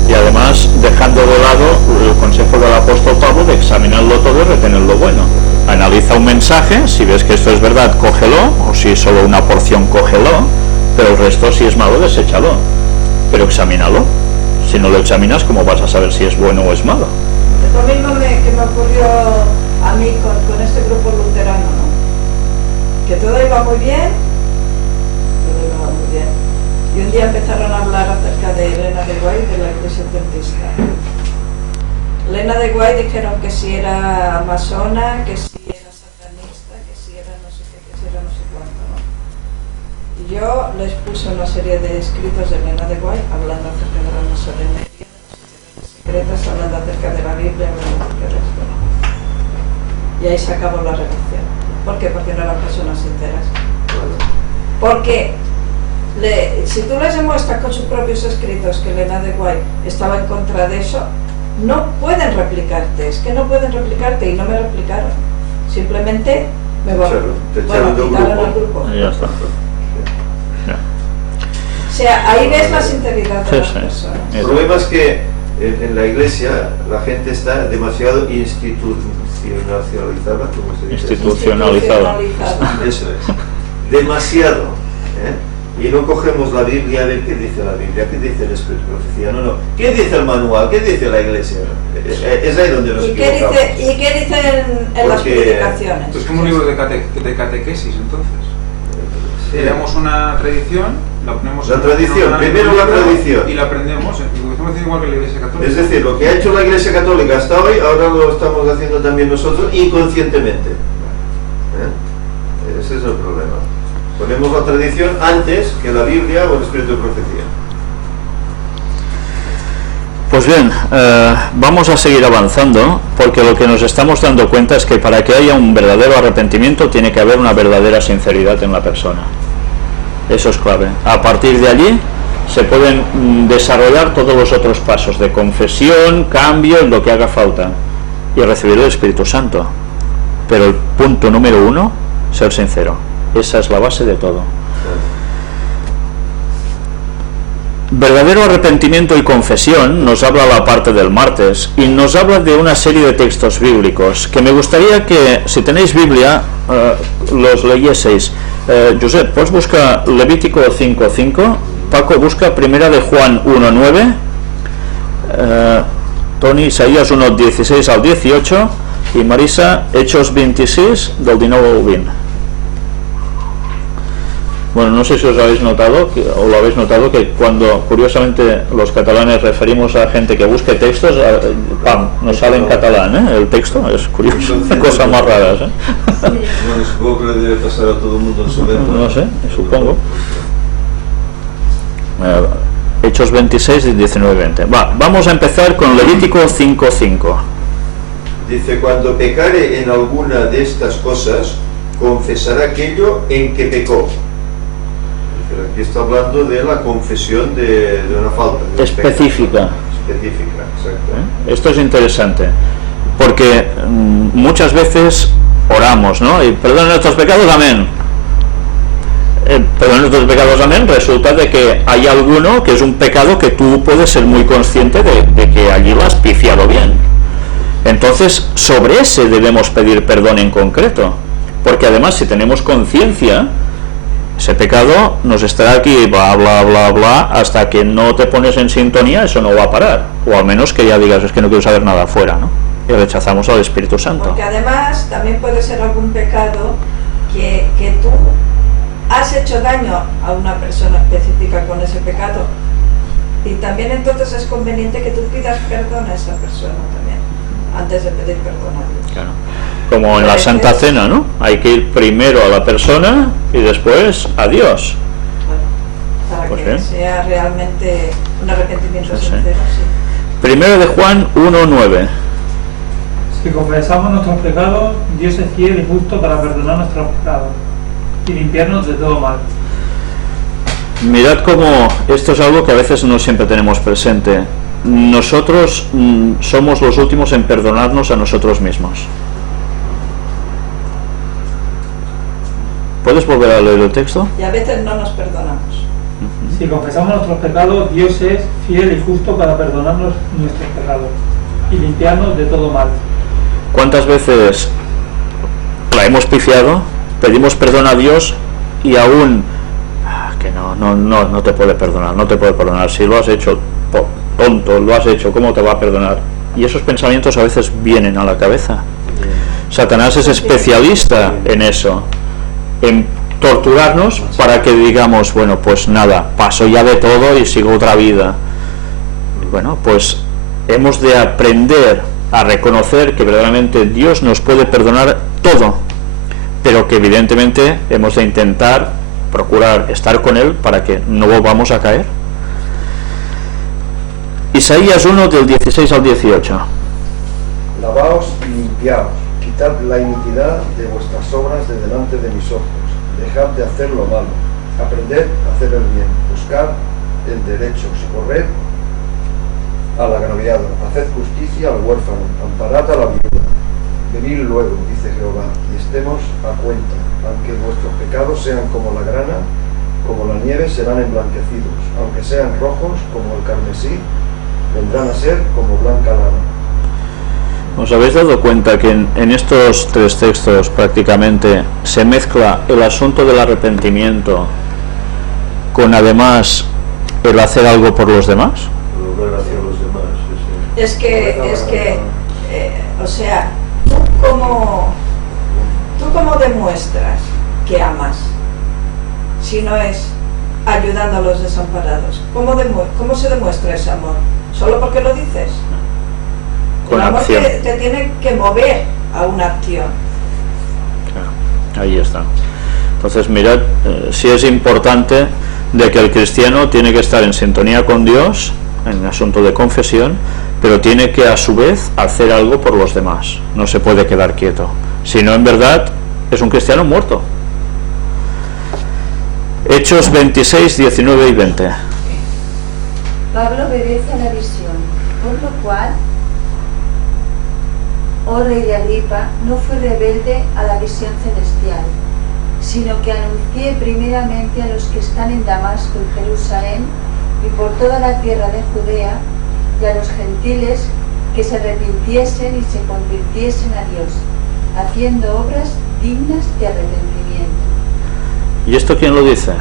Y además dejando de lado el consejo del apóstol Pablo de examinarlo todo y retener lo bueno. Analiza un mensaje, si ves que esto es verdad, cógelo, o si es solo una porción, cógelo, pero el resto, si es malo, deséchalo. Pero examínalo. Si no lo examinas, ¿cómo vas a saber si es bueno o es malo? Es lo mismo que me ocurrió a mí con este grupo luterano, ¿no? Que todo iba muy bien, y un día empezaron a hablar acerca de Elena de White, de la Iglesia Adventista. Elena de White dijeron que si era masona, que si era satanista, que si era no sé qué, que si era no sé cuánto, ¿no? Y yo les puse una serie de escritos de Elena de White hablando acerca de la masonería, de las sociedades secretas, hablando acerca de la Biblia, hablando acerca de esto, ¿no? Y ahí se acabó la relación. ¿Por qué? Porque no eran personas sinceras. Porque si tú les demuestras con sus propios escritos que Elena de White estaba en contra de eso, no pueden replicarte, es que no pueden replicarte, y no me replicaron. Simplemente me echaron de un quitaron grupo. al grupo. Y ya está. Ya. O sea, ahí ves la sinceridad de las Sí, sí. personas. El problema es que en la iglesia la gente está demasiado institucionalizada, como se dice. Institucionalizada. Eso es. Demasiado. Y no cogemos la Biblia a ver qué dice la Biblia, qué dice el Espíritu de Profecía, no. ¿Qué dice el manual? ¿Qué dice la iglesia? Es ahí donde nos ¿Y equivocamos. qué dicen en las Porque, publicaciones? Pues como un libro de catequesis, entonces. Sí. Tenemos una tradición, la ponemos La en tradición, una- primero la tradición. Y la aprendemos, lo estamos haciendo igual que la Iglesia Católica. Es decir, lo que ha hecho la Iglesia Católica hasta hoy, ahora lo estamos haciendo también nosotros inconscientemente. Ese es el problema. Ponemos la tradición antes que la Biblia o el Espíritu de Profecía. Pues bien, vamos a seguir avanzando, porque lo que nos estamos dando cuenta es que para que haya un verdadero arrepentimiento tiene que haber una verdadera sinceridad en la persona. Eso es clave. A partir de allí se pueden desarrollar todos los otros pasos de confesión, cambio, en lo que haga falta, y recibir el Espíritu Santo. Pero el punto número uno, ser sincero. Esa es la base de todo. Verdadero arrepentimiento y confesión nos habla la parte del martes, y nos habla de una serie de textos bíblicos que me gustaría que, si tenéis Biblia, los leyeseis. Josep, ¿puedes buscar Levítico 5:5? Paco, busca Primera de Juan 1:9. Tony, Isaías 1:16 al 18, y Marisa, Hechos 26 del 19 al 20. Bueno, no sé si os habéis notado, o lo habéis notado, que cuando curiosamente los catalanes referimos a gente que busque textos, ¡pam!, nos sale en catalán, ¿eh? El texto, es curioso, cosas más raras, ¿eh? Bueno, supongo que le debe pasar a todo el mundo en su mente. No sé, supongo. Hechos 26, 19 y 20. Vamos a empezar con Levítico 5:5. Dice, cuando pecare en alguna de estas cosas, confesará aquello en que pecó. Pero aquí está hablando de la confesión de una falta. De un Específica. pecado. Específica, exacto. Esto es interesante, porque muchas veces oramos, ¿no? Y perdona nuestros pecados, amén. Perdona nuestros pecados, amén. Resulta de que hay alguno que es un pecado que tú puedes ser muy consciente de que allí lo has pifiado bien. Entonces, sobre ese debemos pedir perdón en concreto, porque además si tenemos conciencia, ese pecado nos estará aquí, bla, bla, bla, bla, hasta que no te pones en sintonía, eso no va a parar. O al menos que ya digas, es que no quiero saber nada afuera, ¿no? Y rechazamos al Espíritu Santo. Porque además también puede ser algún pecado que tú has hecho daño a una persona específica con ese pecado. Y también entonces es conveniente que tú pidas perdón a esa persona también, antes de pedir perdón a Dios. Claro. Como en la Santa Cena, ¿no? Hay que ir primero a la persona y después a Dios. Bueno, para Pues que bien. sea realmente un arrepentimiento Sí, sí. sincero, sí. Primero de Juan 1:9. Si confesamos nuestros pecados, Dios es fiel y justo para perdonar nuestros pecados y limpiarnos de todo mal. Mirad cómo esto es algo que a veces no siempre tenemos presente. Nosotros somos los últimos en perdonarnos a nosotros mismos. ¿Puedes volver a leer el texto? Y a veces no nos perdonamos. Si confesamos nuestros pecados, Dios es fiel y justo para perdonarnos nuestros pecados y limpiarnos de todo mal. ¿Cuántas veces la hemos pifiado, pedimos perdón a Dios y aún que no te puede perdonar, no te puede perdonar, si lo has hecho tonto, lo has hecho, ¿cómo te va a perdonar? Y esos pensamientos a veces vienen a la cabeza. Satanás es especialista en eso, en torturarnos para que digamos, bueno, pues nada, paso ya de todo y sigo otra vida. Bueno, pues hemos de aprender a reconocer que verdaderamente Dios nos puede perdonar todo, pero que evidentemente hemos de intentar procurar estar con Él para que no volvamos a caer. Isaías 1 del 16 al 18. Lavaos y limpiaos, quitad la iniquidad de vuestras obras de delante de mis ojos, dejad de hacer lo malo, aprended a hacer el bien, buscad el derecho, socorred al agraviado, haced justicia al huérfano, amparad a la viuda, venid luego, dice Jehová, y estemos a cuenta, aunque vuestros pecados sean como la grana, como la nieve serán emblanquecidos, aunque sean rojos como el carmesí, vendrán a ser como blanca lana. ¿Os habéis dado cuenta que en estos tres textos prácticamente se mezcla el asunto del arrepentimiento con además el hacer algo por los demás? Volver hacia los demás, sí, sí. O sea, ¿tú cómo demuestras que amas si no es ayudando a los desamparados? ¿Cómo se demuestra ese amor? ¿Solo porque lo dices? Con el amor acción. te tiene que mover a una acción. Claro, ahí está. Entonces mirad, sí es importante de que el cristiano tiene que estar en sintonía con Dios en el asunto de confesión, pero tiene que a su vez hacer algo por los demás. No se puede quedar quieto. Si no, en verdad es un cristiano muerto. Hechos 26, 19 y 20. Pablo obedece a la visión, por lo cual, oh rey de Agripa, no fui rebelde a la visión celestial, sino que anuncié primeramente a los que están en Damasco y Jerusalén y por toda la tierra de Judea y a los gentiles que se arrepintiesen y se convirtiesen a Dios, haciendo obras dignas de arrepentimiento. ¿Y esto quién lo dice?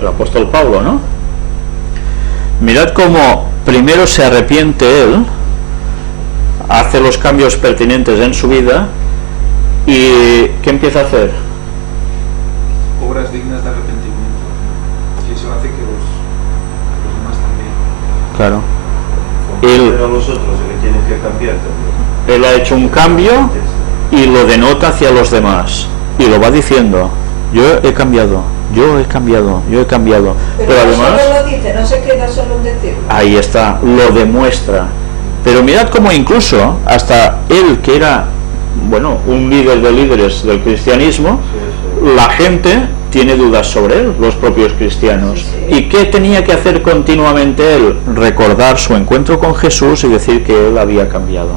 El apóstol Pablo, ¿no? Mirad cómo primero se arrepiente él, hace los cambios pertinentes en su vida y ¿qué empieza a hacer? Obras dignas de arrepentimiento. Y eso hace que los demás también. Claro. Convencer a los otros de que tienen que cambiar también. Él ha hecho un cambio y lo denota hacia los demás y lo va diciendo, yo he cambiado, yo he cambiado. Pero no además, solo lo dice, no se queda solo en decirlo. ahí está, lo demuestra. Pero mirad cómo incluso hasta él, que era, bueno, un líder de líderes del cristianismo, la gente tiene dudas sobre él, los propios cristianos. Sí. ¿Y qué tenía que hacer continuamente él? Recordar su encuentro con Jesús y decir que él había cambiado.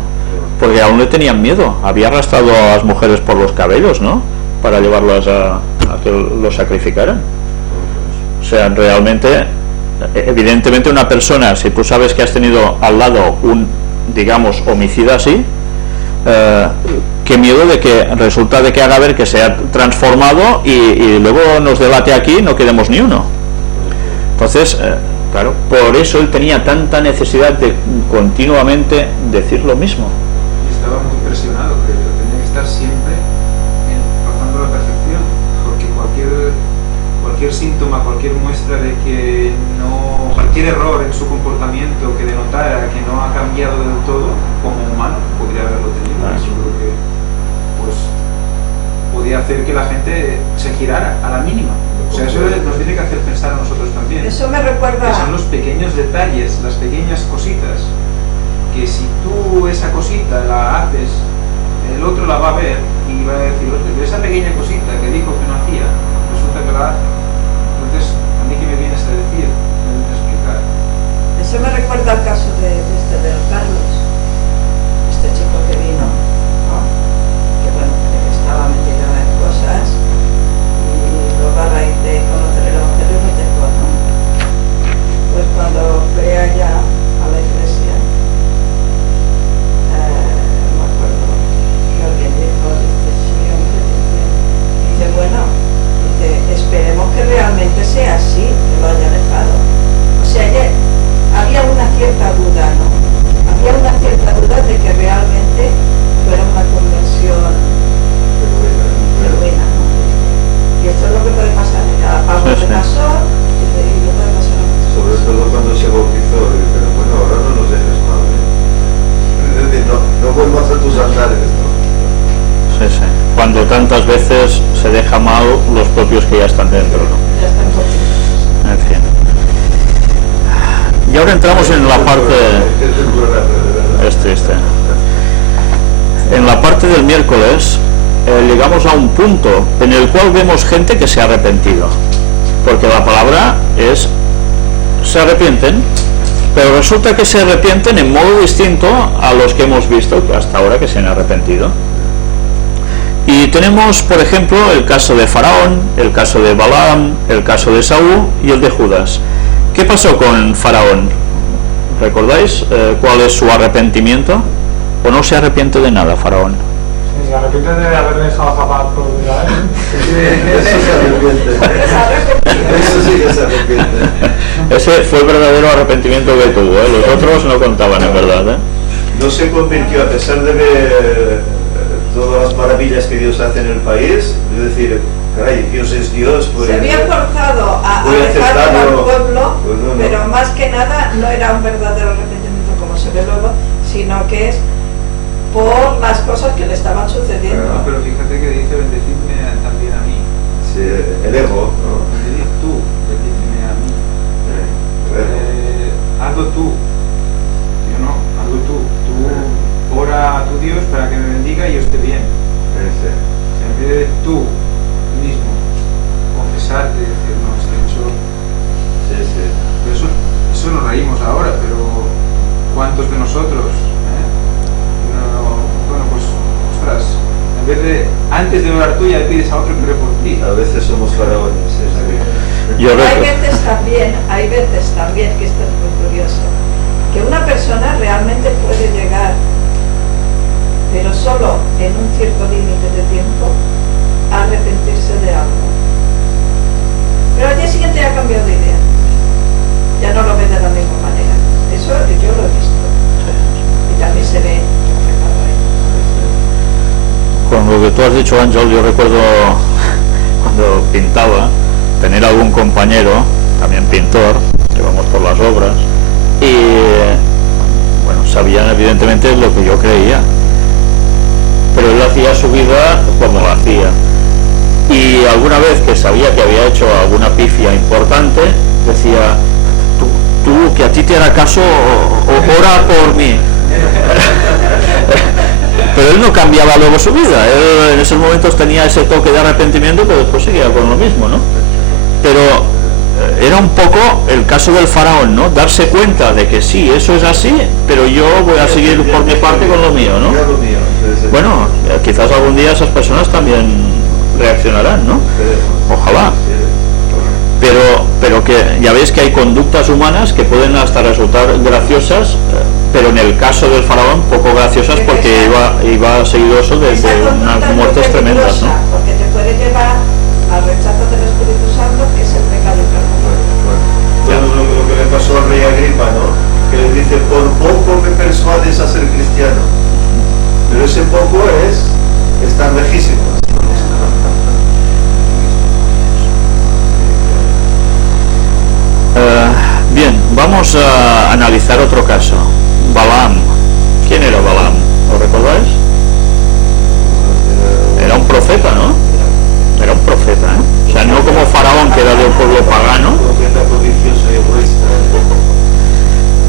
Porque aún le tenían miedo, había arrastrado a las mujeres por los cabellos, ¿no? Para llevarlas a que lo sacrificaran. O sea, realmente, evidentemente una persona, si tú sabes que has tenido al lado un, digamos, homicida así, qué miedo de que resulta de que haga ver que se ha transformado y luego nos delate aquí y no quedemos ni uno. Entonces, claro, por eso él tenía tanta necesidad de continuamente decir lo mismo. Y estaba muy presionado, creo, tenía que estar siempre rozando la perfección, porque cualquier síntoma, cualquier muestra de que no, cualquier error en su comportamiento que denotara que no ha cambiado del todo como humano, podría haberlo tenido. Yo creo que pues podía hacer que la gente se girara a la mínima. O sea, eso nos tiene que hacer pensar a nosotros también. Eso me recuerda... Que son los pequeños detalles, las pequeñas cositas, que si tú esa cosita la haces, el otro la va a ver y va a decir, pero esa pequeña cosita que dijo que no hacía, resulta que la hace. Entonces, a mí que me vienes a decir, me vienes a explicar. Eso me recuerda al caso de Carlos, este chico que vino, ¿no? Que bueno, que estaba metido en cosas y luego a raíz de conocer el Evangelio lo dejó, ¿no? Pues cuando fue allá a la iglesia, me acuerdo que alguien dijo, sí, hombre, dice, bueno, dice, esperemos que realmente sea así, que lo haya dejado. O sea, había una cierta duda, ¿no? Había una cierta duda de que realmente fuera una conversión genuina, ¿no? Y esto es lo que puede pasar. A Pablo le pasó y lo puede pasar a muchos. Sobre todo cuando se bautizó, pero bueno, ahora no nos dejes mal, ¿eh? Es decir, no vuelvas a tus altares, ¿no? Sí, sí. Cuando tantas veces se deja mal los propios que ya están dentro, ¿no? Ya están convertidos. En fin. Y ahora entramos en la parte... Es triste. En la parte del miércoles llegamos a un punto en el cual vemos gente que se ha arrepentido. Porque la palabra es... se arrepienten, pero resulta que se arrepienten en modo distinto a los que hemos visto hasta ahora que se han arrepentido. Y tenemos, por ejemplo, el caso de Faraón, el caso de Balaam, el caso de Saúl y el de Judas. ¿Qué pasó con Faraón? ¿Recordáis cuál es su arrepentimiento? ¿O no se arrepiente de nada Faraón? Sí, se arrepiente de haber dejado escapar por Israel. Eso se arrepiente. Eso sí que se arrepiente. Ese fue el verdadero arrepentimiento que tuvo, ¿eh? Los otros no contaban en verdad, ¿eh? No se convirtió, a pesar de ver todas las maravillas que Dios hace en el país, es decir, caray, Dios es Dios. Pues, se había forzado a dejar al pueblo, pues no. pero más que nada no era un verdadero arrepentimiento como se ve luego, sino que es por las cosas que le estaban sucediendo. No, pero fíjate que dice, bendecidme también a mí. Sí, el ego, ¿no? Bendecid tú, bendíceme a mí. Hazlo tú. Yo no, hazlo tú. Tú ora a tu Dios para que me bendiga y yo esté bien. Sí. O sea, en vez de tú mismo confesarte y decir, no, es que eso... Sí. Pero eso nos reímos ahora, pero ¿cuántos de nosotros? Bueno, pues, ostras, en vez de, antes de orar tú ya le pides a otro que ore por ti. A veces somos faraones. Sí. Hay veces también, que esto es muy curioso, que una persona realmente puede llegar, pero solo en un cierto límite de tiempo, a arrepentirse de algo. Pero al día siguiente ya ha cambiado de idea. Ya no lo ve de la misma manera. Eso yo lo he visto. Y también se ve reflejado ahí. Con lo que tú has dicho, Ángel, yo recuerdo cuando pintaba, tener algún compañero, también pintor, que vamos por las obras, y bueno, sabían evidentemente lo que yo creía, pero él hacía su vida como la hacía. Y alguna vez que sabía que había hecho alguna pifia importante, decía, tú que a ti te hará caso, ora por mí. Pero él no cambiaba luego su vida, él en esos momentos tenía ese toque de arrepentimiento, pero después seguía con lo mismo, ¿no? Pero era un poco el caso del faraón, ¿no? Darse cuenta de que sí, eso es así, pero yo voy a seguir por mi parte con lo mío, ¿no? Bueno, quizás algún día esas personas también reaccionarán, ¿no? Ojalá. Pero que ya veis que hay conductas humanas que pueden hasta resultar graciosas, pero en el caso del faraón poco graciosas porque iba seguidoso de unas muertes tremendas, ¿no? Porque te puede llevar al rechazo del Espíritu Santo, que es el pecado carnal. Bueno, lo que le pasó al rey Agripa, ¿no? Que le dice, por poco me persuades a ser cristiano. Pero ese poco es estar lejísimo. Bien, vamos a analizar otro caso. Balaam. ¿Quién era Balaam? ¿Lo recordáis? Era un profeta, ¿no? Era un profeta, ¿eh? O sea, no como Faraón, que era de un pueblo pagano. Profeta prodigioso y egoísta.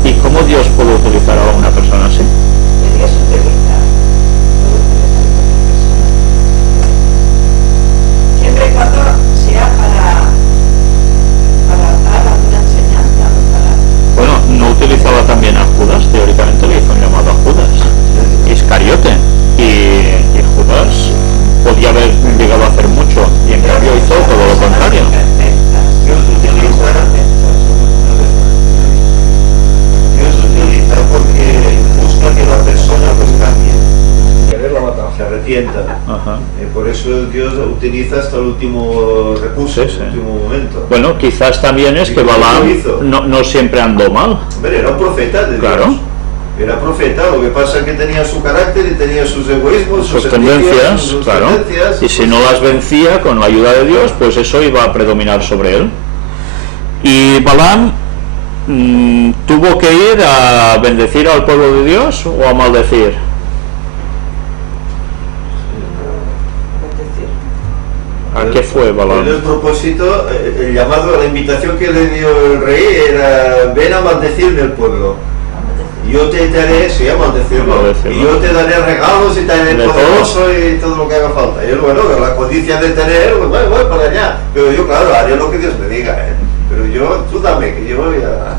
¿Y cómo Dios puede utilizar a una persona así? Que Dios utiliza. Siempre y cuando sea para dar alguna enseñanza. Bueno, no utilizaba también a Judas, teóricamente le hizo un llamado a Judas, Iscariote, y Judas podía haber llegado a hacer mucho, y en cambio hizo todo lo contrario. Dios utiliza porque busca que la persona pues cambie, Quererla matar. se arrepienta. Ajá. Por eso Dios utiliza hasta el último recurso, Sí, sí. el último momento. Bueno, quizás también es que Balaam no siempre andó mal. Hombre, era un profeta de Dios. Claro. Era profeta, lo que pasa es que tenía su carácter y tenía sus egoísmos, Sus envidias, tendencias, sus claro, tendencias. y si no las vencía con la ayuda de Dios, pues eso iba a predominar sobre él. Y Balaam tuvo que ir a bendecir al pueblo de Dios o a maldecir. ¿A qué fue Balaam? El propósito, el llamado, la invitación que le dio el rey era: ven a maldecirme el pueblo. Yo te daré, se llama maldecirlo, y yo te daré regalos y te daré ¿De poderoso y todo lo que haga falta. Y él, bueno, la codicia de tener, pues bueno, voy para allá. Pero yo, claro, haré lo que Dios me diga, ¿eh? Pero yo, tú dame, que yo voy a...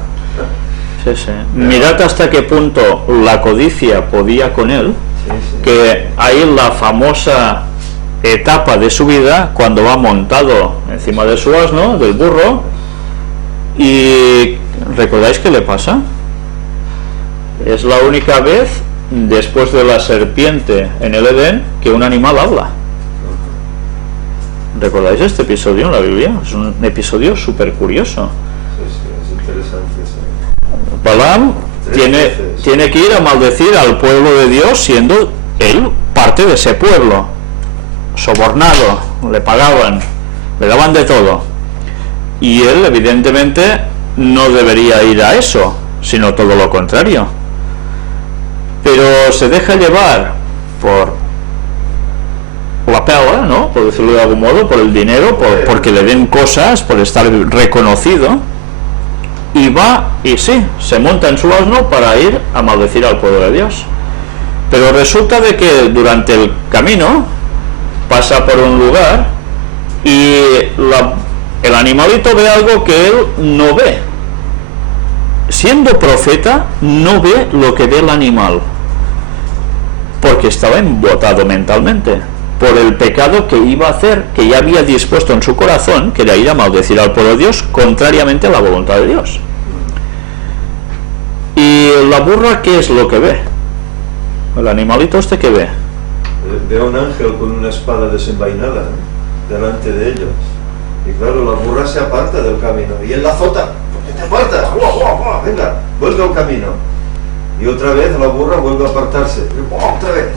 Sí, sí. Mirad hasta qué punto la codicia podía con él, Sí, sí. que ahí la famosa etapa de su vida, cuando va montado encima de su asno, del burro, y ¿recordáis qué le pasa? Es la única vez después de la serpiente en el Edén que un animal habla. ¿Recordáis este episodio en la Biblia? Es un episodio súper curioso. Sí, sí, es interesante. Sí. Balaam tiene que ir a maldecir al pueblo de Dios, siendo él parte de ese pueblo, sobornado, le pagaban, le daban de todo, y él evidentemente no debería ir a eso, sino todo lo contrario, pero se deja llevar por la pela, ¿no? Por decirlo de algún modo, por el dinero, porque le den cosas, por estar reconocido, y va, y sí, se monta en su asno para ir a maldecir al pueblo de Dios. Pero resulta de que durante el camino pasa por un lugar y el animalito ve algo que él no ve. Siendo profeta, no ve lo que ve el animal, porque estaba embotado mentalmente por el pecado que iba a hacer, que ya había dispuesto en su corazón, que era ir a maldecir al pueblo de Dios, contrariamente a la voluntad de Dios. ¿Y la burra qué es lo que ve? El animalito este que ve. Ve a un ángel con una espada desenvainada delante de ellos. Y claro, la burra se aparta del camino. Y él la azota. ¿Por qué te apartas? ¡Guau, guau, guau! Venga, vuelve al camino. Y otra vez la burra vuelve a apartarse. Y otra vez.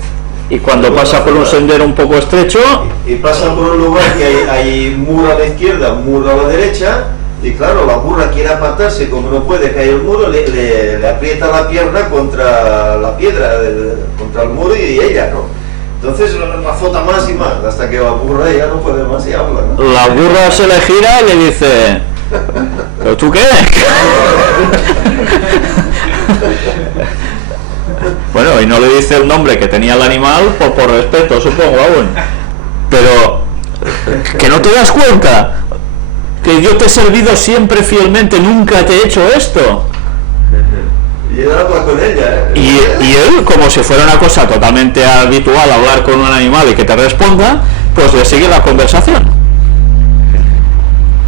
Y cuando pasa por un sendero un poco estrecho, Y pasa por un lugar que hay muro a la izquierda, muro a la derecha. Y claro, la burra quiere apartarse, como no puede caer el muro, le aprieta la pierna contra la piedra, contra el muro y ella, ¿no? Entonces la azota más y más, hasta que la burra ya no puede más y habla, ¿no? La burra se le gira y le dice, ¿pero tú qué? Bueno, y no le dice el nombre que tenía el animal por respeto, supongo, aún. Pero, ¿que no te das cuenta? Que yo te he servido siempre fielmente, nunca te he hecho esto. Y él habla con ella, ¿eh? Y él, como si fuera una cosa totalmente habitual hablar con un animal y que te responda, pues le sigue la conversación.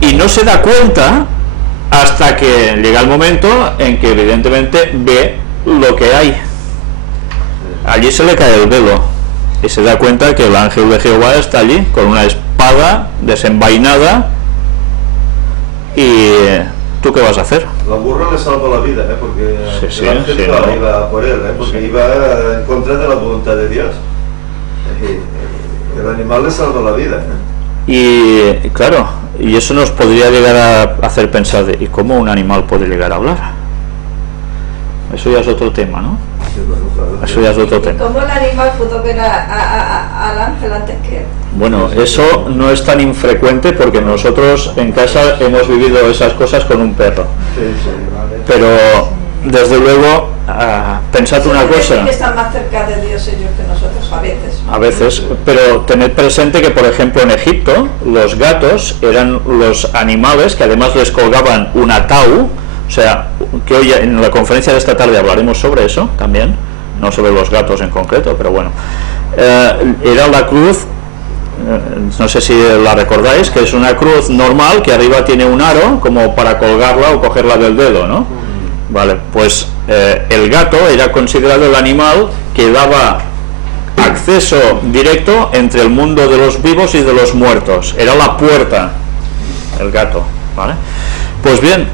Y no se da cuenta hasta que llega el momento en que evidentemente ve lo que hay. Allí se le cae el velo y se da cuenta que el ángel de Jehová está allí con una espada desenvainada. ¿Y tú qué vas a hacer? La burra le salva la vida, ¿eh? Porque Sí, el ángel sí, ¿no? iba por él, ¿eh? Porque Sí. iba en contra de la voluntad de Dios. Y el animal le salva la vida, ¿eh? Y claro, y eso nos podría llegar a hacer pensar de, ¿y cómo un animal puede llegar a hablar? Eso ya es otro tema, ¿no? Sí, bueno, claro. Eso ya es otro tema. ¿Cómo el animal pudo ver al ángel antes que él? Bueno, eso no es tan infrecuente porque nosotros en casa hemos vivido esas cosas con un perro. Sí, sí, vale. Pero desde luego, pensad una Quiere decir cosa, que están más cerca de Dios ellos que nosotros a veces, ¿no? a veces, pero tened presente que por ejemplo en Egipto los gatos eran los animales que además les colgaban un atau, o sea, que hoy en la conferencia de esta tarde hablaremos sobre eso también, no sobre los gatos en concreto, pero bueno, era la cruz, no sé si la recordáis, que es una cruz normal que arriba tiene un aro como para colgarla o cogerla del dedo, ¿no? Vale, pues el gato era considerado el animal que daba acceso directo entre el mundo de los vivos y de los muertos, era la puerta, el gato, ¿vale? Pues bien,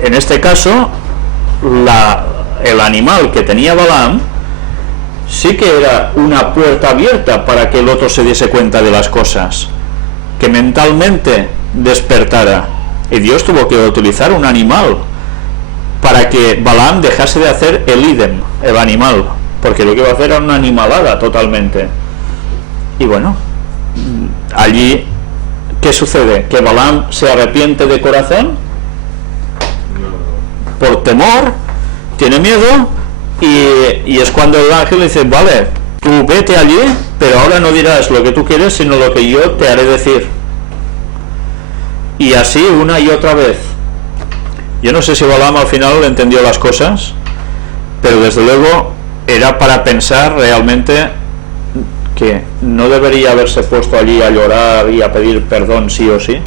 en este caso el animal que tenía Balaam sí que era una puerta abierta para que el otro se diese cuenta de las cosas, que mentalmente despertara, y Dios tuvo que utilizar un animal para que Balaam dejase de hacer el idem, el animal, porque lo que iba a hacer era una animalada totalmente. Y bueno, allí ¿qué sucede? Que Balaam se arrepiente de corazón por temor, tiene miedo, y es cuando el ángel le dice, vale, tú vete allí, pero ahora no dirás lo que tú quieres, sino lo que yo te haré decir. Y así una y otra vez. Yo no sé si Balaam al final entendió las cosas, pero desde luego era para pensar realmente que no debería haberse puesto allí a llorar y a pedir perdón sí o sí.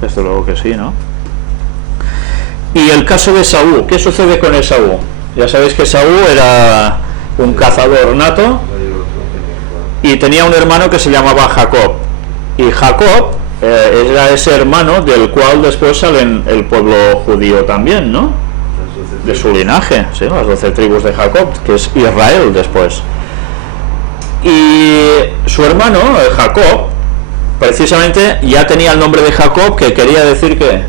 Desde luego que sí, ¿no? Y el caso de Esaú, ¿qué sucede con Esaú? Ya sabéis que Esaú era un cazador nato y tenía un hermano que se llamaba Jacob. Y Jacob era ese hermano del cual después salen el pueblo judío también, ¿no? De su linaje, sí, las 12 tribus de Jacob, que es Israel después. Y su hermano, Jacob, precisamente ya tenía el nombre de Jacob, que quería decir que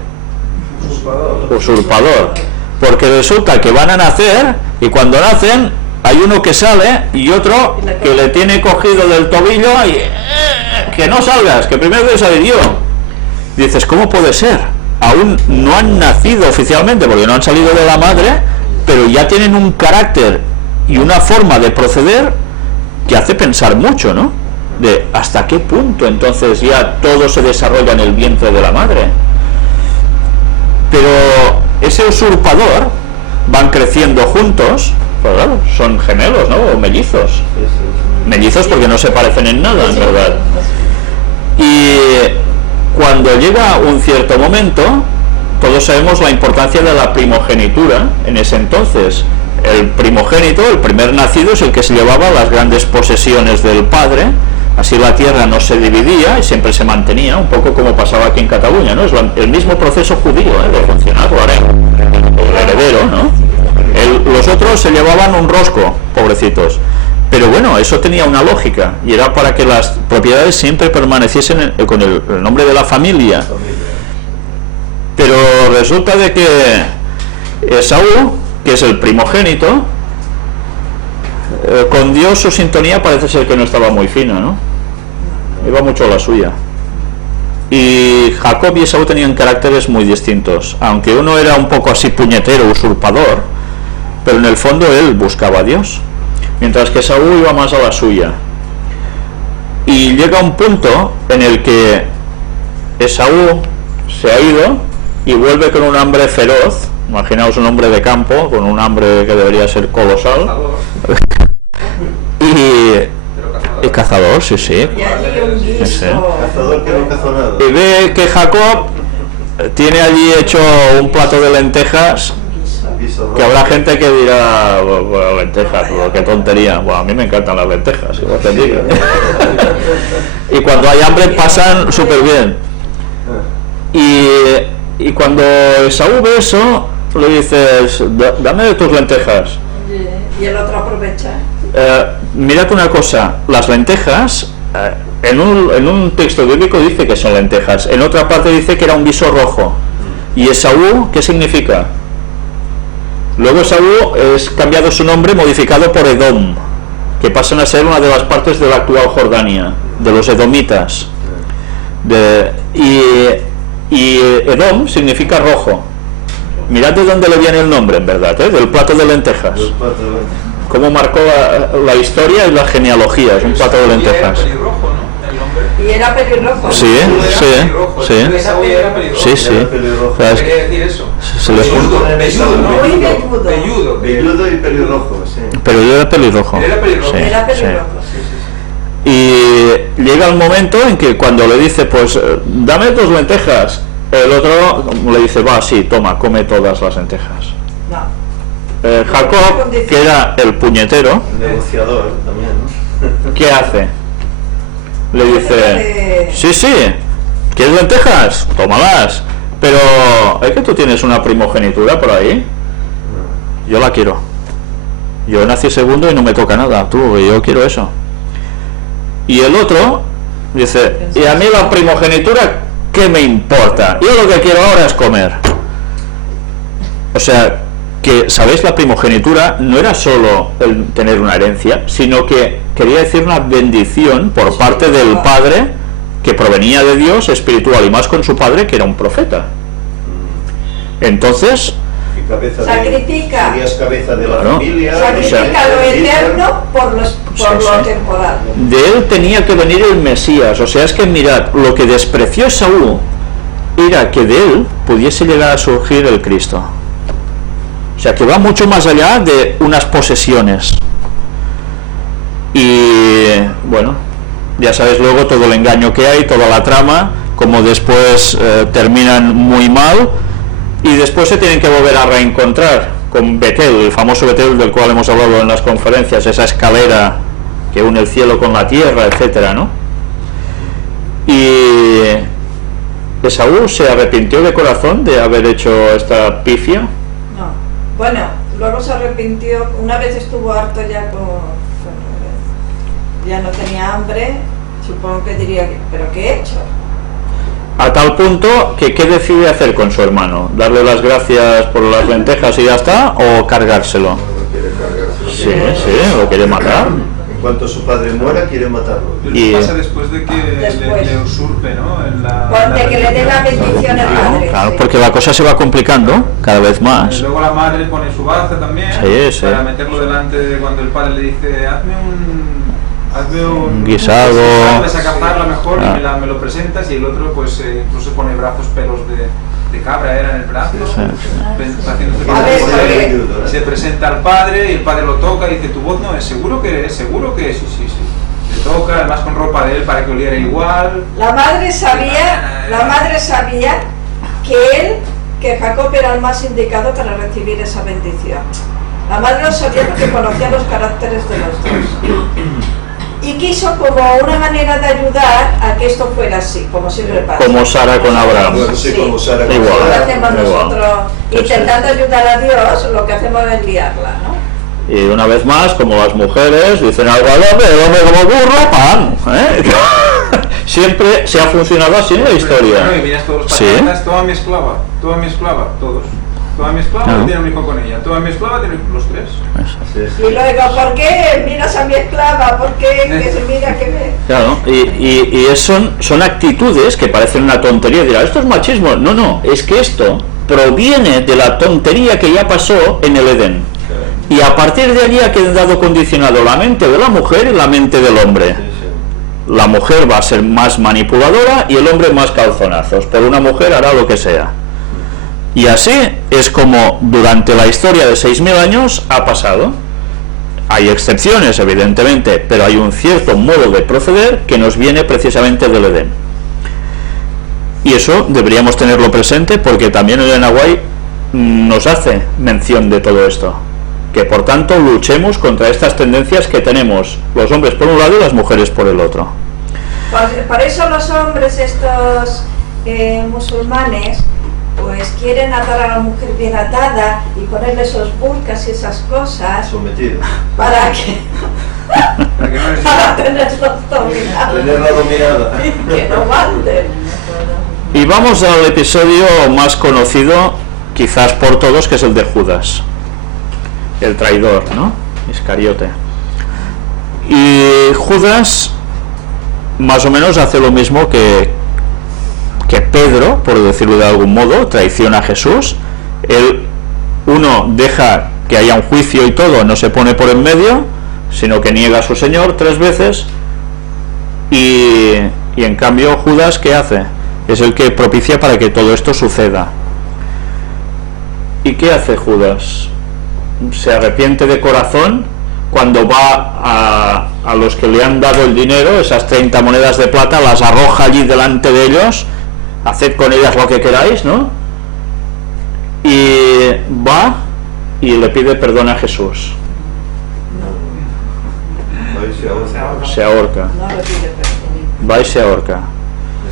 usurpador, porque resulta que van a nacer y cuando nacen hay uno que sale y otro que le tiene cogido del tobillo y que no salgas, que primero voy a salir yo. Dices, ¿cómo puede ser? Aún no han nacido oficialmente porque no han salido de la madre, pero ya tienen un carácter y una forma de proceder que hace pensar mucho, ¿no? De hasta qué punto entonces ya todo se desarrolla en el vientre de la madre. Pero ese usurpador van creciendo juntos, pues claro, son gemelos, ¿no? O mellizos. Mellizos porque no se parecen en nada, en verdad. Y cuando llega un cierto momento, todos sabemos la importancia de la primogenitura en ese entonces. El primogénito, el primer nacido, es el que se llevaba las grandes posesiones del padre, así la tierra no se dividía y siempre se mantenía, un poco como pasaba aquí en Cataluña, ¿no? Es el mismo proceso judío, de funcionar, lo haré, el heredero, ¿no? Los otros se llevaban un rosco, pobrecitos. Pero bueno, eso tenía una lógica y era para que las propiedades siempre permaneciesen con el nombre de la familia. Pero resulta de que Esaú, que es el primogénito, con Dios su sintonía parece ser que no estaba muy fina, ¿no? Iba mucho a la suya. Y Jacob y Esaú tenían caracteres muy distintos, aunque uno era un poco así puñetero, usurpador, pero en el fondo él buscaba a Dios, mientras que Esaú iba más a la suya. Y llega un punto en el que Esaú se ha ido y vuelve con un hambre feroz. Imaginaos un hombre de campo con un hambre que debería ser colosal. Y cazador, sí, sí. Y allí un guiso. Sí. Cazador que no cazó nada. Y ve que Jacob tiene allí hecho un plato de lentejas, Guiso que habrá gente que dirá, bueno, lentejas, pero qué tontería. Bueno, a mí me encantan las lentejas, igual te digo. Y cuando hay hambre pasan súper bien. Y cuando Esaú ve eso, le dices, dame de tus lentejas. Y el otro aprovecha. Mirad una cosa, las lentejas, en un texto bíblico dice que son lentejas, en otra parte dice que era un guiso rojo. ¿Y Esaú qué significa? Luego Esaú es cambiado su nombre, modificado por Edom, que pasan a ser una de las partes de la actual Jordania, de los edomitas. Y Edom significa rojo. Mirad de dónde le viene el nombre, en verdad, del plato de lentejas. Los patos, Cómo marcó la historia y la genealogía, es un plato de lentejas. Era pelirrojo, ¿no? El nombre. Y era pelirrojo. Sí, sí, sí. Esaú era pelirrojo. Sí, sí. Era pelirrojo. O sea, Quería decir eso. se les Velludo, velludo, ¿no? Muy velludo. Velludo. velludo y pelirrojo, sí. Pero yo era pelirrojo. Él era pelirrojo. Sí, Era sí. pelirrojo. Y llega el momento en que cuando le dice, pues dame tus lentejas, el otro le dice, va, sí, toma, come todas las lentejas. No. Jacob, que era el puñetero, Negociador también, ¿no? ¿qué hace? Le dice, sí, sí, ¿quieres lentejas? Tómalas, pero es que tú tienes una primogenitura por ahí, yo la quiero, yo nací segundo y no me toca nada, tú, yo quiero eso. Y el otro dice, y a mí la primogenitura, ¿qué me importa? Yo lo que quiero ahora es comer. O sea, que, ¿sabéis? La primogenitura no era solo el tener una herencia, sino que quería decir una bendición por parte del padre que provenía de Dios espiritual, y más con su padre que era un profeta. Entonces, Y cabeza Sacrifica. serías cabeza de la Claro. familia. Sacrifica lo eterno por lo Sí. temporal. de él tenía que venir el Mesías. O sea, es que mirad, lo que despreció Esaú era que de él pudiese llegar a surgir el Cristo. O sea, que va mucho más allá de unas posesiones. Y bueno, ya sabéis luego todo el engaño que hay, toda la trama, como después terminan muy mal y después se tienen que volver a reencontrar con Betel, el famoso Betel del cual hemos hablado en las conferencias, esa escalera que une el cielo con la tierra, etcétera, ¿no? Y Esaú se arrepintió de corazón de haber hecho esta pifia. No. Bueno, luego se arrepintió, una vez estuvo harto ya ya no tenía hambre, supongo que diría, ¿pero qué he hecho? A tal punto que ¿qué decide hacer con su hermano? ¿Darle las gracias por las lentejas y ya está? ¿O cargárselo? Sí, sí, lo quiere matar. En cuanto su padre muera, quiere matarlo. Y- Pasa después de que Después. le usurpe, ¿no? En De que le dé la bendición al padre. Claro, sí. porque la cosa se va complicando cada vez más. Luego la madre pone su baza también Sí, sí. para meterlo delante de cuando el padre le dice hazme un Guisado. de sacaparla mejor Ah. y me lo presentas, y el otro pues incluso pone brazos, pelos de cabra era en el brazo, Sí, haciéndose A ver, pasar por él. porque- Se presenta al padre y el padre lo toca y dice, tu voz no es, seguro que sí, sí. Le toca, además con ropa de él para que oliera igual. La madre sabía que Jacob era el más indicado para recibir esa bendición. La madre lo sabía porque conocía los caracteres de los dos. Y quiso como una manera de ayudar a que esto fuera así, como siempre pasa. Como Sara con Abraham. Bueno, sí, como Sara con Igual. Lo que Sara. hacemos Igual. nosotros, Sí, sí. intentando ayudar a Dios, lo que hacemos es liarla, ¿no? Y una vez más, como las mujeres dicen algo al hombre, el hombre como burro, pan. ¿Eh? Siempre se ha funcionado así en la Bueno, y historia. miras todos los Sí. patriarcas, toda mi esclava, todos. Toda mi esclava Claro. tiene un hijo con ella. Toda mi esclava tiene los tres. Sí, Y luego, ¿por qué miras a mi esclava? ¿Por qué que se mira que me...? Claro, y son actitudes que parecen una tontería. Dirá, esto es machismo. No, no, es que esto proviene de la tontería que ya pasó en el Edén. Y a partir de allí ha quedado condicionado la mente de la mujer y la mente del hombre. sí, sí. La mujer va a ser más manipuladora y el hombre más calzonazos. Por una mujer hará lo que sea. Y así es como durante la historia de 6.000 años ha pasado. Hay excepciones, evidentemente, pero hay un cierto modo de proceder que nos viene precisamente del Edén. Y eso deberíamos tenerlo presente porque también Elena White nos hace mención de todo esto. Que por tanto luchemos contra estas tendencias que tenemos los hombres por un lado y las mujeres por el otro. Por eso los hombres estos musulmanes pues quieren atar a la mujer bien atada y ponerle esos burkas y esas cosas Sometido. para que Para que no les para tenerlos dominados Tenerla dominada. y que no manden. Y vamos al episodio más conocido quizás por todos, que es el de Judas, el traidor, ¿no? Iscariote. Y Judas más o menos hace lo mismo que Pedro, por decirlo de algún modo, traiciona a Jesús. Él, uno, deja que haya un juicio y todo, no se pone por en medio, sino que niega a su Señor 3 veces. Y en cambio Judas, ¿qué hace? Es el que propicia para que todo esto suceda. ¿Y qué hace Judas? Se arrepiente de corazón cuando va a los que le han dado el dinero, esas 30 monedas de plata, las arroja allí delante de ellos, haced con ellas lo que queráis, ¿no? Y va y le pide perdón a Jesús. Ahí se ahorca. Se ahorca. No le pide perdón. Va y se ahorca.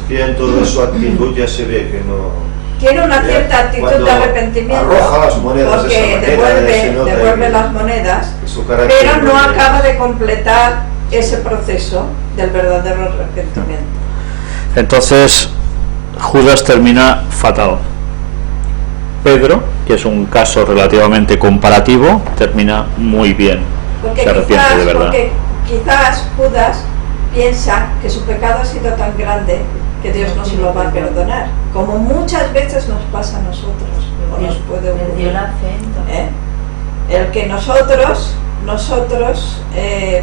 Es que ya en toda su actitud ya se ve que no... Tiene una cierta actitud Cuando de arrepentimiento arroja las monedas de porque esa manera, se nota devuelve que las monedas, su carácter pero no es- acaba de completar ese proceso del verdadero arrepentimiento. Entonces Judas termina fatal. Pedro, que es un caso relativamente comparativo, termina muy bien. Porque Se arrepiente de verdad. quizás Judas piensa que su pecado ha sido tan grande que Dios no se lo va a perdonar, como muchas veces nos pasa a nosotros, o nos puede Perdió ocurrir. la fe, entonces. El que nosotros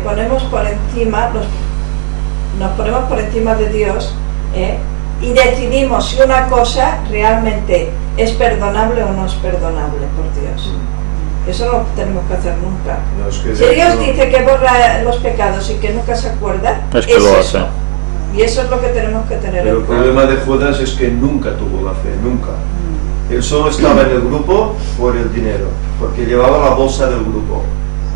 ponemos por encima, nos ponemos por encima de Dios y decidimos si una cosa realmente es perdonable o no es perdonable por Dios. Eso no lo tenemos que hacer nunca. No, es que Si Dios no- dice que borra los pecados y que nunca se acuerda, Es que lo eso. hace. Y eso es lo que tenemos que tener Pero el en cuenta. problema de Judas es que nunca tuvo la fe, nunca. Él solo estaba en el grupo por el dinero, porque llevaba la bolsa del grupo.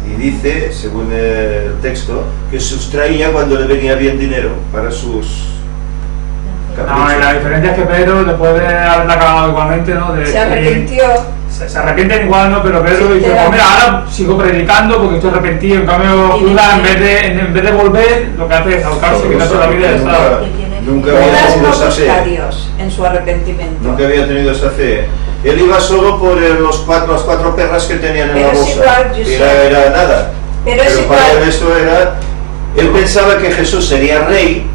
Y dice, según el texto, que sustraía cuando le venía bien dinero para sus No, y la diferencia es que Pedro, después de haberla cagado igualmente, ¿no? Se arrepintió. Se arrepienten igual, ¿no? Pero Pedro Sí, dice, pero- pues mira, ahora sigo predicando porque estoy arrepentido. En cambio, Y Judas, en dice- vez de volver, lo que hace es ahorcarse, quitarse la vida y ya está. Nunca había Judas tenido no esa busca a fe. Dios en su arrepentimiento. Nunca había tenido esa fe. Él iba solo por las 4 perras que tenían en Pero la es bolsa. igual, Josep. Era nada. Pero es para igual. él eso era... Él pensaba que Jesús sería rey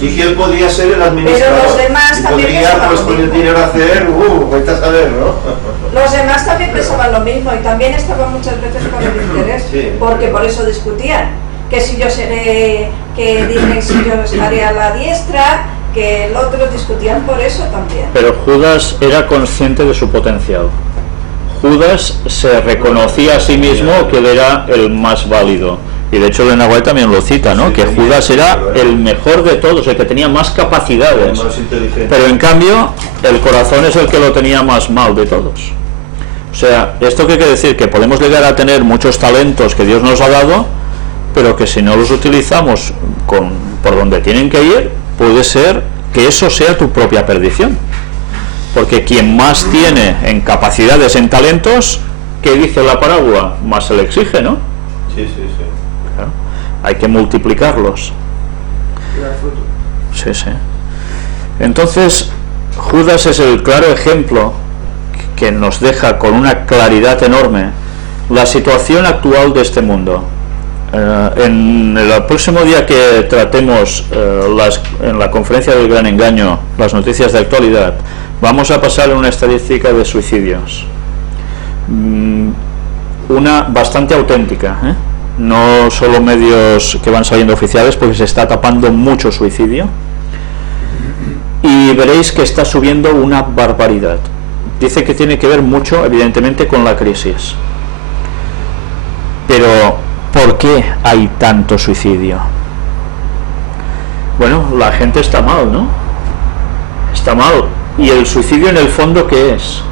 y que él podía ser el administrador. Pero los demás y también podría, pensaban pues lo con el mismo. dinero hacer, vete a saber, ¿no? Los demás también pensaban lo mismo y también estaban muchas veces con el interés, Sí. porque por eso discutían, que si yo seré, que dicen si yo estaré a la diestra, que el otro discutían por eso también. Pero Judas era consciente de su potencial. Judas se reconocía a sí mismo que él era el más válido. Y de hecho Elena White también lo cita, ¿no? Sí, Que tenía, Judas era claro, el mejor de todos, el que tenía más capacidades. Más inteligente. Pero en cambio, el corazón es el que lo tenía más mal de todos. O sea, ¿esto qué quiere decir? Que podemos llegar a tener muchos talentos que Dios nos ha dado, pero que si no los utilizamos por donde tienen que ir, puede ser que eso sea tu propia perdición. Porque quien más tiene en capacidades, en talentos, ¿qué dice la parábola? Más se le exige, ¿no? Sí, sí, sí. Claro. Hay que multiplicarlos. Y da fruto. Sí, sí. Entonces, Judas es el claro ejemplo que nos deja con una claridad enorme la situación actual de este mundo. En el próximo día que tratemos en la conferencia del Gran Engaño las noticias de actualidad, vamos a pasar en una estadística de suicidios, una bastante auténtica, no solo medios que van saliendo oficiales, porque se está tapando mucho suicidio, y veréis que está subiendo una barbaridad. Dice que tiene que ver mucho, evidentemente, con la crisis. Pero ¿por qué hay tanto suicidio? Bueno, la gente está mal, ¿no? Está mal. ¿Y el suicidio en el fondo qué es?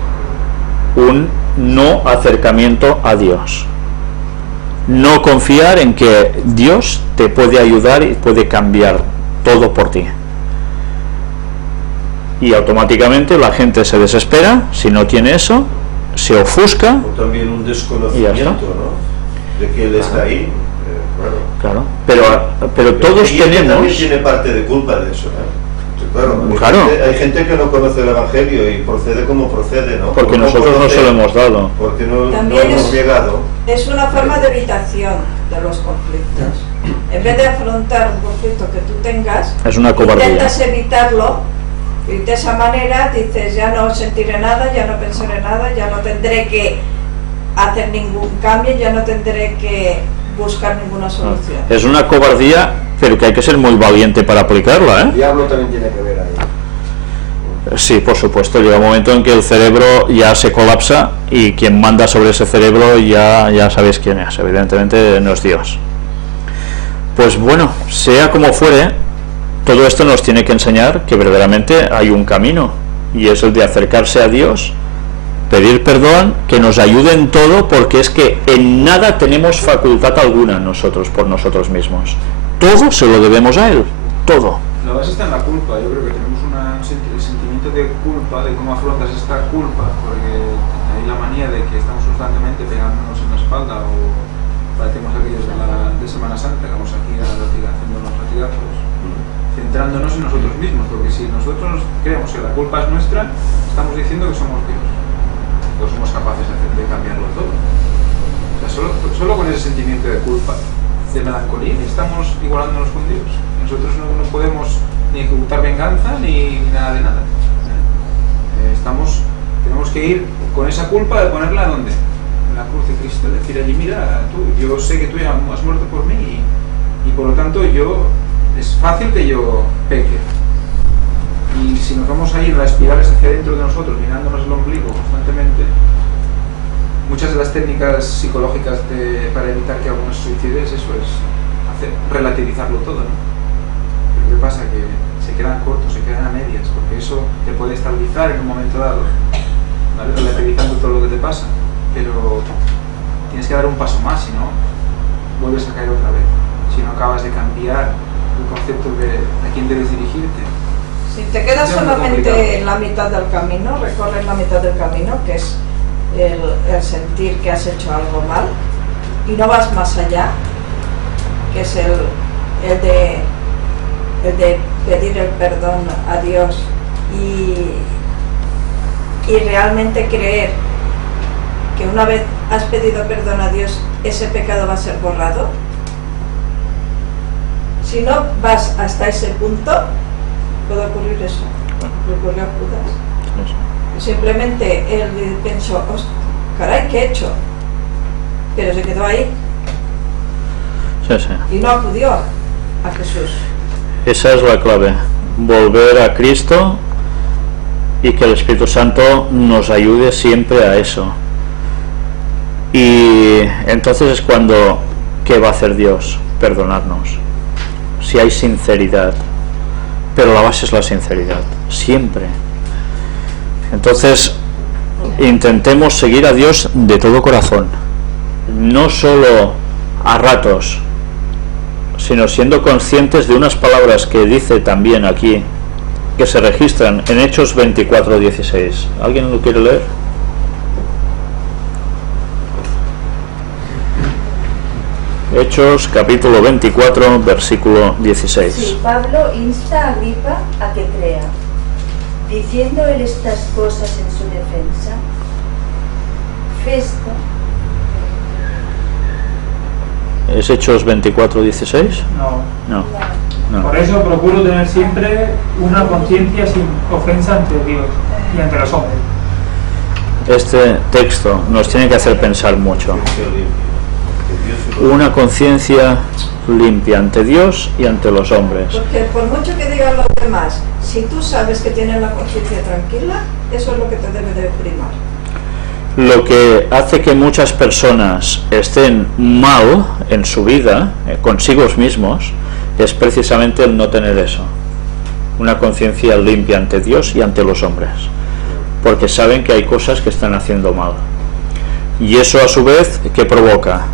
Un no acercamiento a Dios. No confiar en que Dios te puede ayudar y puede cambiar todo por ti. Y automáticamente la gente se desespera si no tiene eso, se ofusca. O también un desconocimiento, ¿no? De que Él está ahí. Claro, pero todos y también tenemos... tiene parte de culpa de eso, Claro. Hay gente que no conoce el Evangelio y procede como procede, ¿no? Porque nosotros no se lo hemos dado. Porque no También hemos llegado. Es una forma de evitación de los conflictos. En vez de afrontar un conflicto que tú tengas, Es una cobardía. intentas evitarlo y de esa manera dices, ya no sentiré nada, ya no pensaré nada, ya no tendré que hacer ningún cambio, ya no tendré que buscar ninguna solución. Es una cobardía, pero que hay que ser muy valiente para aplicarla, El diablo también tiene que ver ahí. Sí, por supuesto, llega un momento en que el cerebro ya se colapsa y quien manda sobre ese cerebro ya sabéis quién es, evidentemente no es Dios. Pues bueno, sea como fuere, todo esto nos tiene que enseñar que verdaderamente hay un camino, y es el de acercarse a Dios, pedir perdón, que nos ayude en todo, porque es que en nada tenemos facultad alguna nosotros por nosotros mismos. Todo se lo debemos a Él, todo. La base está en la culpa. Yo creo que tenemos un sentimiento de culpa, de cómo afrontas esta culpa, porque hay la manía de que estamos constantemente pegándonos en la espalda, o parecemos aquellos de Semana Santa, que vamos aquí haciéndonos latigazos, centrándonos en nosotros mismos, porque si nosotros creemos que la culpa es nuestra, estamos diciendo que somos Dios. No somos capaces de cambiarlo todo. O sea, solo con ese sentimiento de culpa, de melancolía, estamos igualándonos con Dios. Nosotros no podemos ni ejecutar venganza ni nada de nada. Tenemos que ir con esa culpa de ponerla ¿dónde? En la cruz de Cristo, decir allí, mira, yo sé que tú ya has muerto por mí y por lo tanto es fácil que yo peque. Y si nos vamos a ir a espirar hacia dentro de nosotros, mirándonos el ombligo constantemente, muchas de las técnicas psicológicas para evitar que algunos se suiciden es eso, es relativizarlo todo, ¿no? Pero ¿qué pasa? Que se quedan cortos, se quedan a medias, porque eso te puede estabilizar en un momento dado, ¿vale? Relativizando todo lo que te pasa, pero tienes que dar un paso más, si no, vuelves a caer otra vez, si no acabas de cambiar el concepto de a quién debes dirigirte. Si te quedas solamente en la mitad del camino, recorres la mitad del camino, que es el sentir que has hecho algo mal, y no vas más allá, que es el de pedir el perdón a Dios y realmente creer que una vez has pedido perdón a Dios, ese pecado va a ser borrado. Si no vas hasta ese punto, puede ocurrir eso, lo ocurrió a Judas. Simplemente él pensó, caray, ¿qué he hecho? Pero se quedó ahí. Sí. Y no acudió a Jesús. Esa es la clave, volver a Cristo y que el Espíritu Santo nos ayude siempre a eso. Y entonces es cuando, ¿qué va a hacer Dios? Perdonarnos. Si hay sinceridad. Pero la base es la sinceridad, siempre. Entonces, intentemos seguir a Dios de todo corazón, no solo a ratos, sino siendo conscientes de unas palabras que dice también aquí, que se registran en Hechos 24:16. ¿Alguien lo quiere leer? Hechos capítulo 24, versículo 16. Sí, Pablo insta a Agripa a que crea. Diciendo él estas cosas en su defensa, manifiesto. ¿Es Hechos 24:16? No. No, no. Por eso procuro tener siempre una conciencia sin ofensa ante Dios y ante los hombres. Este texto nos tiene que hacer pensar mucho. Conciencia limpia, que Dios es lo- Una conciencia limpia ante Dios y ante los hombres. Porque por mucho que digan los demás, si tú sabes que tienes la conciencia tranquila, eso es lo que te debe de primar. Lo que hace que muchas personas estén mal en su vida, consigo mismos, es precisamente el no tener eso. Una conciencia limpia ante Dios y ante los hombres. Porque saben que hay cosas que están haciendo mal. Y eso a su vez, ¿qué provoca?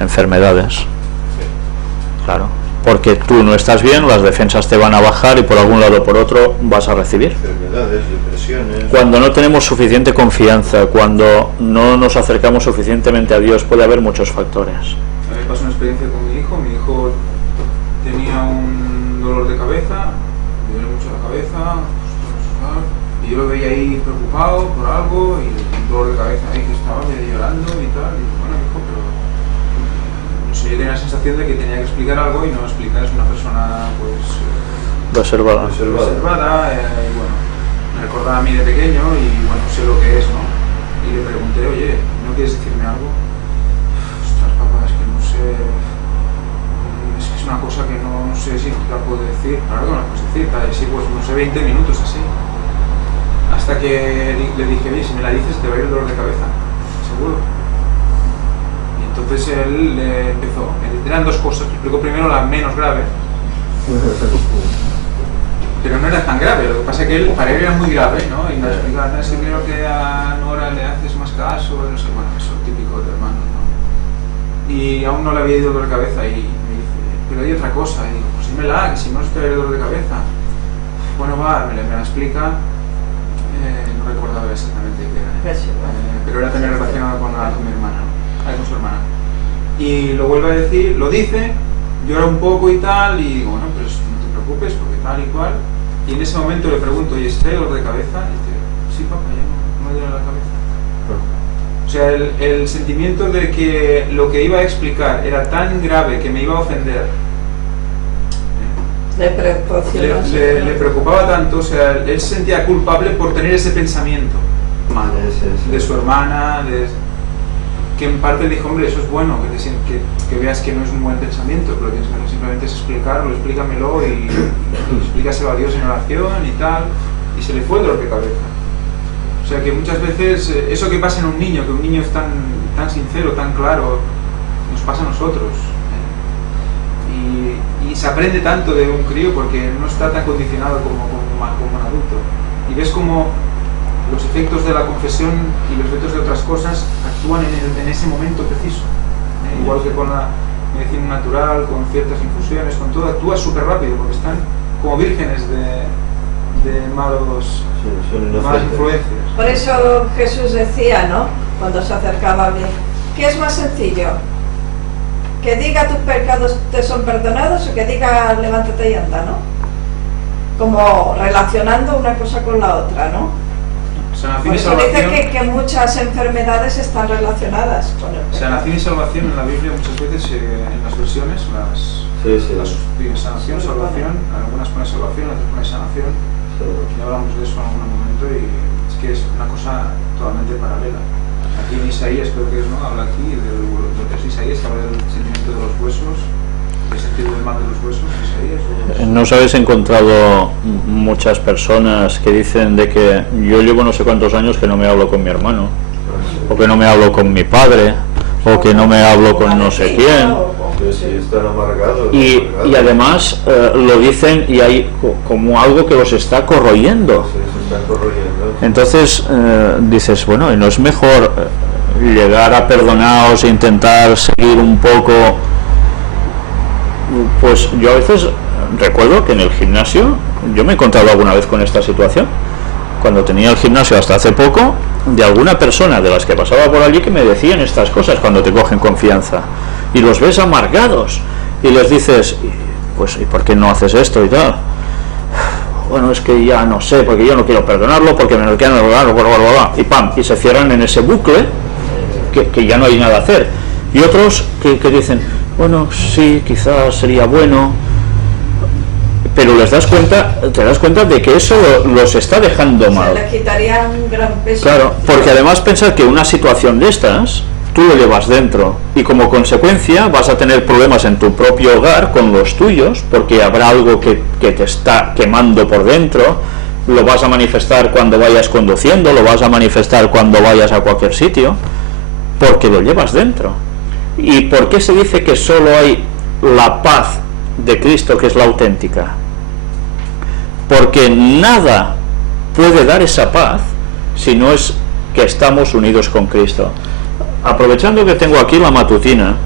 Enfermedades. Claro. Porque tú no estás bien, las defensas te van a bajar y por algún lado o por otro vas a recibir. Enfermedades, depresiones. Cuando no tenemos suficiente confianza, cuando no nos acercamos suficientemente a Dios, puede haber muchos factores. A mí me pasó una experiencia con mi hijo tenía un dolor de cabeza, le duele mucho la cabeza, y yo lo veía ahí preocupado por algo, y un dolor de cabeza ahí que estaba medio llorando y tal, y bueno, hijo, pero no sé, yo tenía la sensación de que tenía que explicar algo y no explicar, es una persona pues Reservada. reservada, y bueno, me recordaba a mí de pequeño y bueno, sé lo que es, ¿no? Y le pregunté, oye, ¿no quieres decirme algo? Ostras, papá, es que no sé, es que es una cosa que no sé si te la puedo decir. Claro que no la puedes decir, sí, pues no sé, 20 minutos así. Hasta que le dije, oye, si me la dices te va a ir el dolor de cabeza, seguro. Y entonces él empezó, eran dos cosas, me explicó primero la menos grave. Pero no era tan grave, lo que pasa es que para él era muy grave, ¿no? Y me explicaba, es que creo que a Nora le haces más caso, no sé, bueno, eso típico de hermanos, ¿no? Y aún no le había ido dolor de cabeza y me dice, pero hay otra cosa, y digo, pues dímela, que si no es que hay dolor de cabeza. Bueno, va, me la explica, no recordaba exactamente qué era, pero era también relacionado con mi hermana, con su hermana. Y lo vuelve a decir, lo dice, llora un poco y tal, y digo, bueno, pues no te preocupes, porque tal y cual. Y en ese momento le pregunto, ¿y está dolor de cabeza? Y dice, sí, papá, ya no me duele la cabeza. O sea, el sentimiento de que lo que iba a explicar era tan grave que me iba a ofender, le preocupaba tanto, o sea, él se sentía culpable por tener ese pensamiento malo de su hermana, que en parte dijo, hombre, eso es bueno, que veas que no es un buen pensamiento, pero lo que tienes que hacer simplemente es explicarlo, explícamelo y explícaselo a Dios en oración y tal, y se le fue el dolor de cabeza. O sea que muchas veces eso que pasa en un niño, que un niño es tan sincero, tan claro, nos pasa a nosotros. Y se aprende tanto de un crío porque no está tan condicionado como un adulto. Y ves como los efectos de la confesión y los efectos de otras cosas actúan en ese momento preciso. Igual que con la medicina natural, con ciertas infusiones, con todo, actúa súper rápido porque están como vírgenes de malas influencias. Por eso Jesús decía, ¿no?, cuando se acercaba a alguien, ¿qué es más sencillo? ¿Que diga tus pecados te son perdonados o que diga levántate y anda, ¿no? Como relacionando una cosa con la otra, ¿no? Por eso dice que muchas enfermedades están relacionadas con el pecado. Sanación y salvación en la Biblia muchas veces en las versiones las sanación, salvación, algunas ponen salvación, otras ponen sanación. Ya hablamos de eso en algún momento y es que es una cosa totalmente paralela. Aquí en Isaías creo que es, ¿no? Habla aquí de lo que es Isaías, habla del sentimiento de los huesos, del sentido del mal de los huesos, Isaías. ¿No os habéis encontrado muchas personas que dicen de que yo llevo no sé cuántos años que no me hablo con mi hermano, o que no me hablo con mi padre, o que no me hablo con no sé quién? Sí, están amargados. Y además lo dicen y hay como algo que los está corroyendo. Sí, se están corroyendo. Entonces dices, bueno, ¿y no es mejor llegar a perdonaros e intentar seguir un poco? Pues yo a veces recuerdo que en el gimnasio, yo me he encontrado alguna vez con esta situación, cuando tenía el gimnasio hasta hace poco, de alguna persona de las que pasaba por allí que me decían estas cosas cuando te cogen confianza. Y los ves amargados y les dices, pues ¿y por qué no haces esto y tal? Bueno, es que ya no sé, porque yo no quiero perdonarlo, porque me lo quieren perdonar, y pam, y se cierran en ese bucle que ya no hay nada a hacer. Y otros que dicen, bueno, sí, quizás sería bueno, pero te das cuenta de que eso los está dejando mal. Se le quitaría un gran peso. Claro, porque además pensar que una situación de estas tú lo llevas dentro y como consecuencia vas a tener problemas en tu propio hogar con los tuyos, porque habrá algo que te está quemando por dentro. Lo vas a manifestar cuando vayas conduciendo, lo vas a manifestar cuando vayas a cualquier sitio, porque lo llevas dentro. ¿Y por qué se dice que solo hay la paz de Cristo, que es la auténtica? Porque nada puede dar esa paz si no es que estamos unidos con Cristo. Aprovechando que tengo aquí la matutina,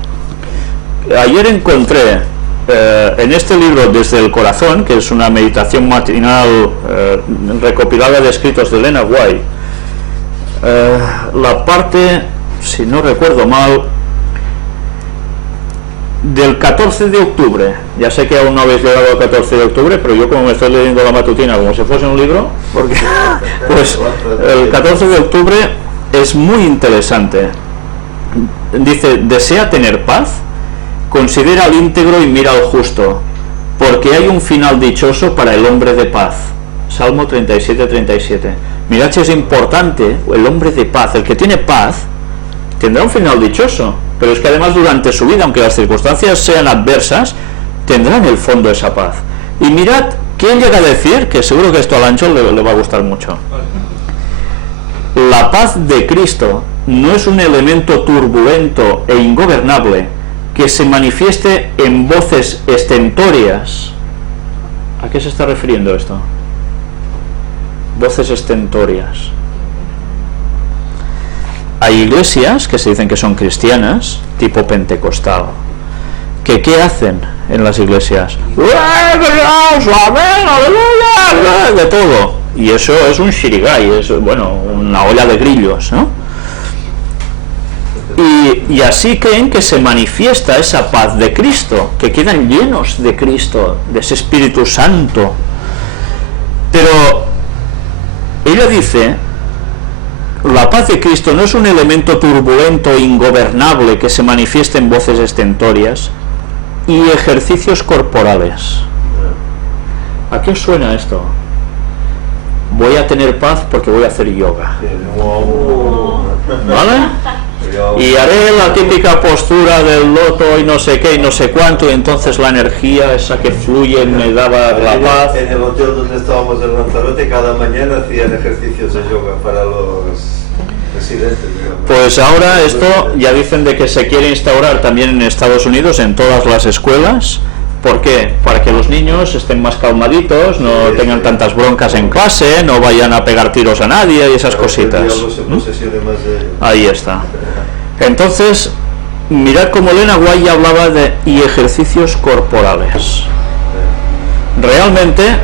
ayer encontré en este libro Desde el Corazón, que es una meditación matinal recopilada de escritos de Elena White, la parte, si no recuerdo mal, del 14 de octubre. Ya sé que aún no habéis llegado al 14 de octubre, pero yo como me estoy leyendo la matutina como si fuese un libro, porque pues el 14 de octubre es muy interesante. Dice: desea tener paz, considera al íntegro y mira al justo, porque hay un final dichoso para el hombre de paz. Salmo 37:37. Mirad si es importante, el hombre de paz, el que tiene paz, tendrá un final dichoso, pero es que además durante su vida, aunque las circunstancias sean adversas, tendrá en el fondo esa paz. Y mirad, ¿quién llega a decir? Que seguro que esto a Lancho le va a gustar mucho. La paz de Cristo no es un elemento turbulento e ingobernable que se manifieste en voces estentóreas. ¿A qué se está refiriendo esto? Voces estentóreas. Hay iglesias que se dicen que son cristianas, tipo pentecostal, que ¿qué hacen en las iglesias? De todo. Y eso es un shirigai, es, bueno, una olla de grillos, ¿no? Y así creen que se manifiesta esa paz de Cristo, que quedan llenos de Cristo, de ese Espíritu Santo. Pero ella dice: la paz de Cristo no es un elemento turbulento e ingobernable que se manifiesta en voces estentóreas y ejercicios corporales. ¿A qué os suena esto? Voy a tener paz porque voy a hacer yoga, ¿vale? Y haré la típica postura del loto y no sé qué y no sé cuánto, y entonces la energía esa que fluye me daba la paz. En el hotel donde estábamos en Lanzarote, cada mañana hacían ejercicios de yoga para los residentes, digamos. Pues ahora esto ya dicen de que se quiere instaurar también en Estados Unidos en todas las escuelas. ¿Por qué? Para que los niños estén más calmaditos, no tengan tantas broncas en clase, no vayan a pegar tiros a nadie y esas cositas. Ahí está. Entonces, mirad cómo Elena White hablaba de ejercicios corporales. Realmente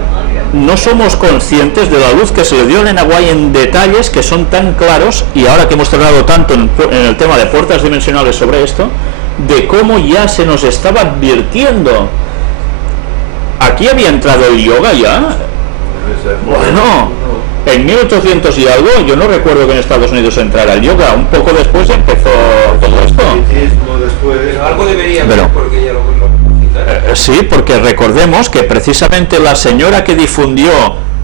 no somos conscientes de la luz que se le dio a Elena White en detalles que son tan claros, y ahora que hemos tratado tanto en el tema de puertas dimensionales sobre esto, de cómo ya se nos estaba advirtiendo. Aquí había entrado el yoga ya. Bueno, en 1800 y algo, yo no recuerdo que en Estados Unidos entrara el yoga. Un poco después empezó todo esto. Pero algo debería haber, porque ya lo sí, porque recordemos que precisamente la señora que difundió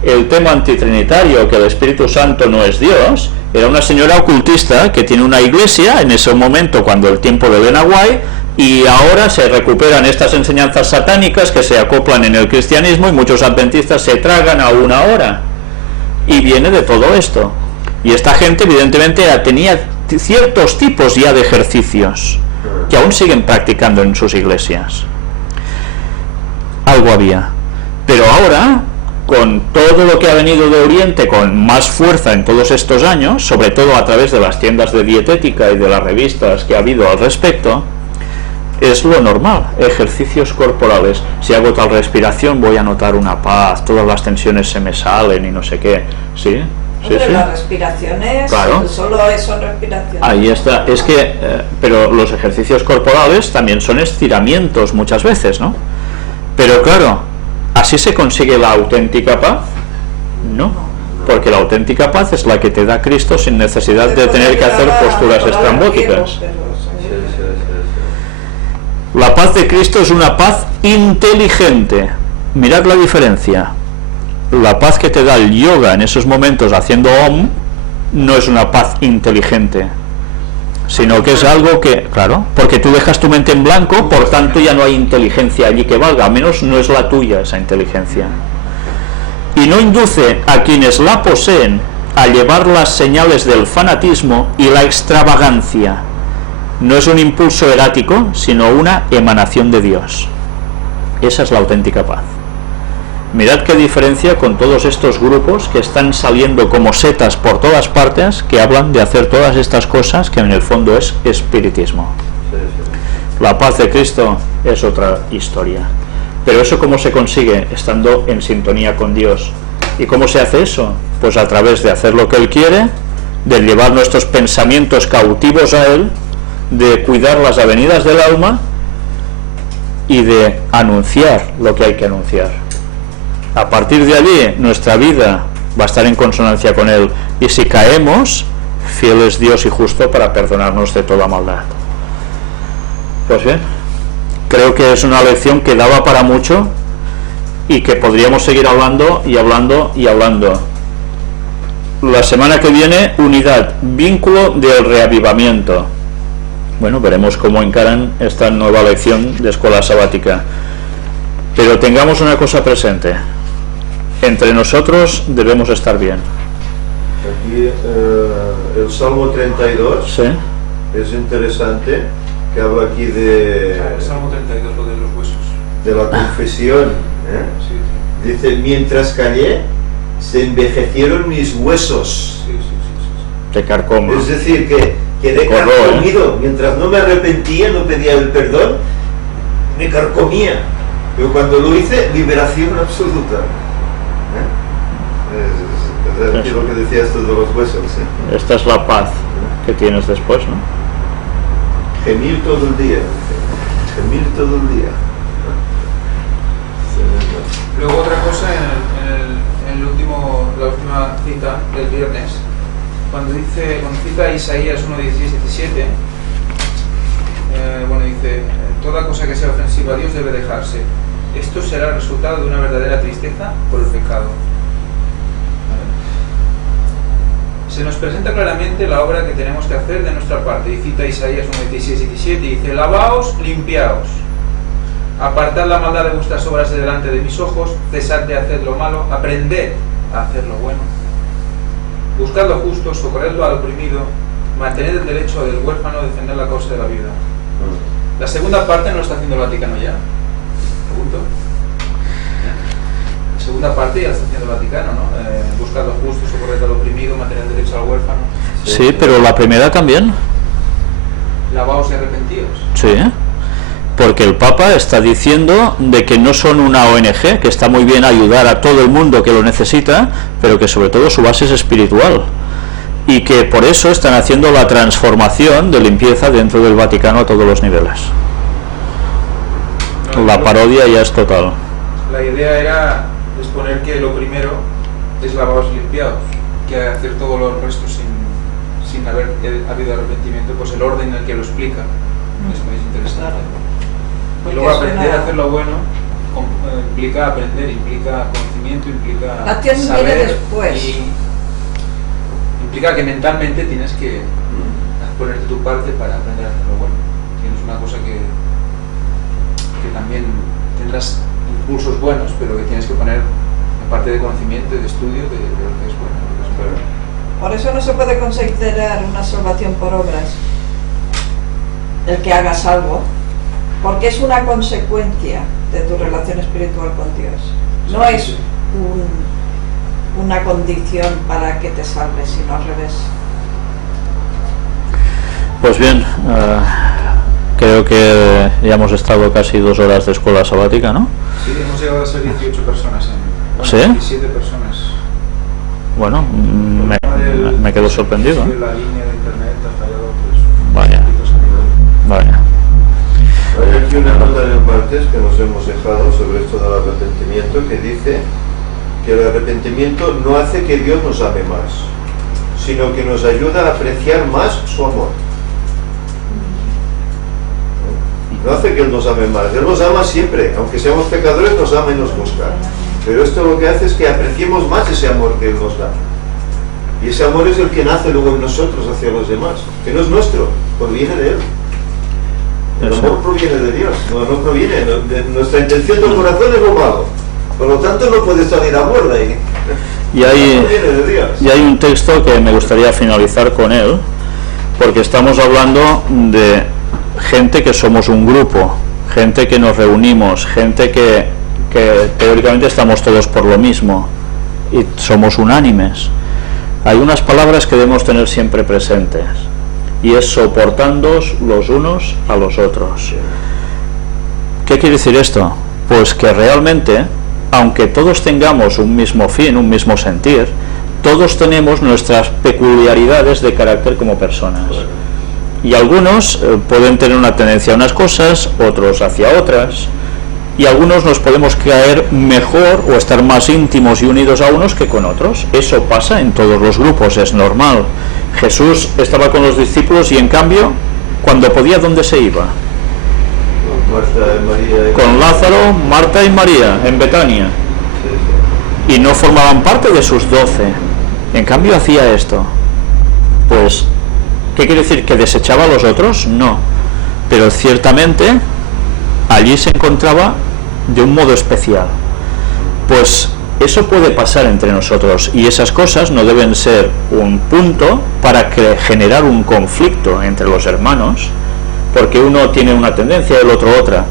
el tema antitrinitario, que el Espíritu Santo no es Dios, era una señora ocultista que tiene una iglesia en ese momento, cuando el tiempo de Elena White, y ahora se recuperan estas enseñanzas satánicas que se acoplan en el cristianismo, y muchos adventistas se tragan a una hora, y viene de todo esto. Y esta gente evidentemente tenía ciertos tipos ya de ejercicios que aún siguen practicando en sus iglesias. Algo había, pero ahora, con todo lo que ha venido de Oriente con más fuerza en todos estos años, sobre todo a través de las tiendas de dietética y de las revistas que ha habido al respecto, es lo normal, ejercicios corporales. Si hago tal respiración voy a notar una paz, todas las tensiones se me salen y no sé qué. ¿Sí? Sí, sí. Las respiraciones, claro. Solo son respiraciones. Ahí está, es que, pero los ejercicios corporales también son estiramientos muchas veces, ¿no? Pero claro, ¿así se consigue la auténtica paz? No, porque la auténtica paz es la que te da Cristo sin necesidad de tener que hacer posturas estrambóticas. La paz de Cristo es una paz inteligente. Mirad la diferencia. La paz que te da el yoga en esos momentos haciendo Om no es una paz inteligente, sino que es algo que, claro, porque tú dejas tu mente en blanco, por tanto ya no hay inteligencia allí que valga, al menos no es la tuya esa inteligencia. Y no induce a quienes la poseen a llevar las señales del fanatismo y la extravagancia. No es un impulso erático, sino una emanación de Dios. Esa es la auténtica paz. Mirad qué diferencia con todos estos grupos que están saliendo como setas por todas partes, que hablan de hacer todas estas cosas que en el fondo es espiritismo. La paz de Cristo es otra historia. Pero eso ¿cómo se consigue? Estando en sintonía con Dios. ¿Y cómo se hace eso? Pues a través de hacer lo que Él quiere, de llevar nuestros pensamientos cautivos a Él, de cuidar las avenidas del alma y de anunciar lo que hay que anunciar. A partir de allí nuestra vida va a estar en consonancia con Él, y si caemos, fiel es Dios y justo para perdonarnos de toda maldad. Pues bien, creo que es una lección que daba para mucho y que podríamos seguir hablando y hablando y hablando. La semana que viene, unidad, vínculo del reavivamiento. Bueno, veremos cómo encaran esta nueva lección de escuela sabática. Pero tengamos una cosa presente: entre nosotros debemos estar bien. Aquí el Salmo 32 ¿Sí? es interesante, que habla aquí de El Salmo 32, lo de los huesos. de la confesión, ¿eh? Sí, Dice, mientras callé, se envejecieron mis huesos. sí, sí, sí, sí. Te carcoma. Es decir, que quedé Corró, carcomido. Mientras no me arrepentía, no pedía el perdón, me carcomía. Pero cuando lo hice, liberación absoluta. Es aquí lo que decías tú de los huesos. ¿Eh? Esta es la paz que tienes después, ¿no? Gemir todo el día. Gemir todo el día. Luego otra cosa, en la última cita del viernes, cuando cita Isaías 1, 16, 17, bueno, dice, toda cosa que sea ofensiva a Dios debe dejarse. Esto será el resultado de una verdadera tristeza por el pecado. Se nos presenta claramente la obra que tenemos que hacer de nuestra parte, y cita Isaías 1, 16, 17, y dice, lavaos, limpiaos, apartad la maldad de vuestras obras de delante de mis ojos, cesad de hacer lo malo, aprended a hacer lo bueno, buscad lo justo, socorredlo al oprimido, mantened el derecho del huérfano, defender la causa de la viuda. La segunda parte no lo está haciendo el Vaticano ya. Pregunto. La segunda parte ya la está haciendo el Vaticano, ¿no? Buscad lo justo, socorred al oprimido, mantener el derecho al huérfano. Sí, pero la primera también. Lavaos y arrepentíos. Sí, porque el Papa está diciendo de que no son una ONG, que está muy bien ayudar a todo el mundo que lo necesita, pero que sobre todo su base es espiritual, y que por eso están haciendo la transformación de limpieza dentro del Vaticano a todos los niveles. La parodia ya es total. La idea era exponer que lo primero es lavaos y limpiados, que hacer todo lo resto sin haber habido arrepentimiento, pues el orden en el que lo explica es muy interesante. Y luego aprender a hacer lo bueno implica aprender, implica conocimiento, implica la acción viene saber, después. y implica que mentalmente tienes que ponerte tu parte para aprender a hacer lo bueno. Tienes una cosa que también tendrás impulsos buenos, pero que tienes que poner en parte de conocimiento y de estudio de lo que es bueno. Por eso no se puede considerar una salvación por obras el que hagas algo, porque es una consecuencia de tu relación espiritual con Dios. No es una condición para que te salves, sino al revés. Pues bien, creo que ya hemos estado casi 2 horas de escuela sabática, ¿no? Sí, hemos llegado a ser 18 personas. ¿Sí? 17 personas. Bueno, me quedo sorprendido. La línea de internet ha fallado, pues, Vaya. Vaya. Hay aquí una nota en partes que nos hemos dejado sobre esto del arrepentimiento, que dice que el arrepentimiento no hace que Dios nos ame más, sino que nos ayuda a apreciar más su amor. No hace que Él nos ame más, Él nos ama siempre, aunque seamos pecadores, nos ama y nos busca. Pero esto lo que hace es que apreciemos más ese amor que Él nos da. Y ese amor es el que nace luego en nosotros hacia los demás, que no es nuestro, proviene de Él. El amor proviene de Dios, no proviene de nuestra intención del corazón, es lo malo. Por lo tanto no puede salir amor de ahí. Y hay un texto que me gustaría finalizar con él, porque estamos hablando de gente que somos un grupo, gente que nos reunimos, gente que teóricamente estamos todos por lo mismo y somos unánimes. Hay unas palabras que debemos tener siempre presentes, y es soportándoos los unos a los otros. ¿Qué quiere decir esto? Pues que realmente, aunque todos tengamos un mismo fin, un mismo sentir, todos tenemos nuestras peculiaridades de carácter como personas. Y algunos pueden tener una tendencia a unas cosas, otros hacia otras, y algunos nos podemos caer mejor o estar más íntimos y unidos a unos que con otros. Eso pasa en todos los grupos, es normal. Jesús estaba con los discípulos y en cambio, cuando podía, ¿dónde se iba? Marta y María. Con Lázaro, Marta y María, en Betania. Y no formaban parte de sus 12. En cambio hacía esto. Pues, ¿qué quiere decir? ¿Que desechaba a los otros? No. Pero ciertamente allí se encontraba de un modo especial. Pues eso puede pasar entre nosotros, y esas cosas no deben ser un punto para generar un conflicto entre los hermanos, porque uno tiene una tendencia y el otro otra.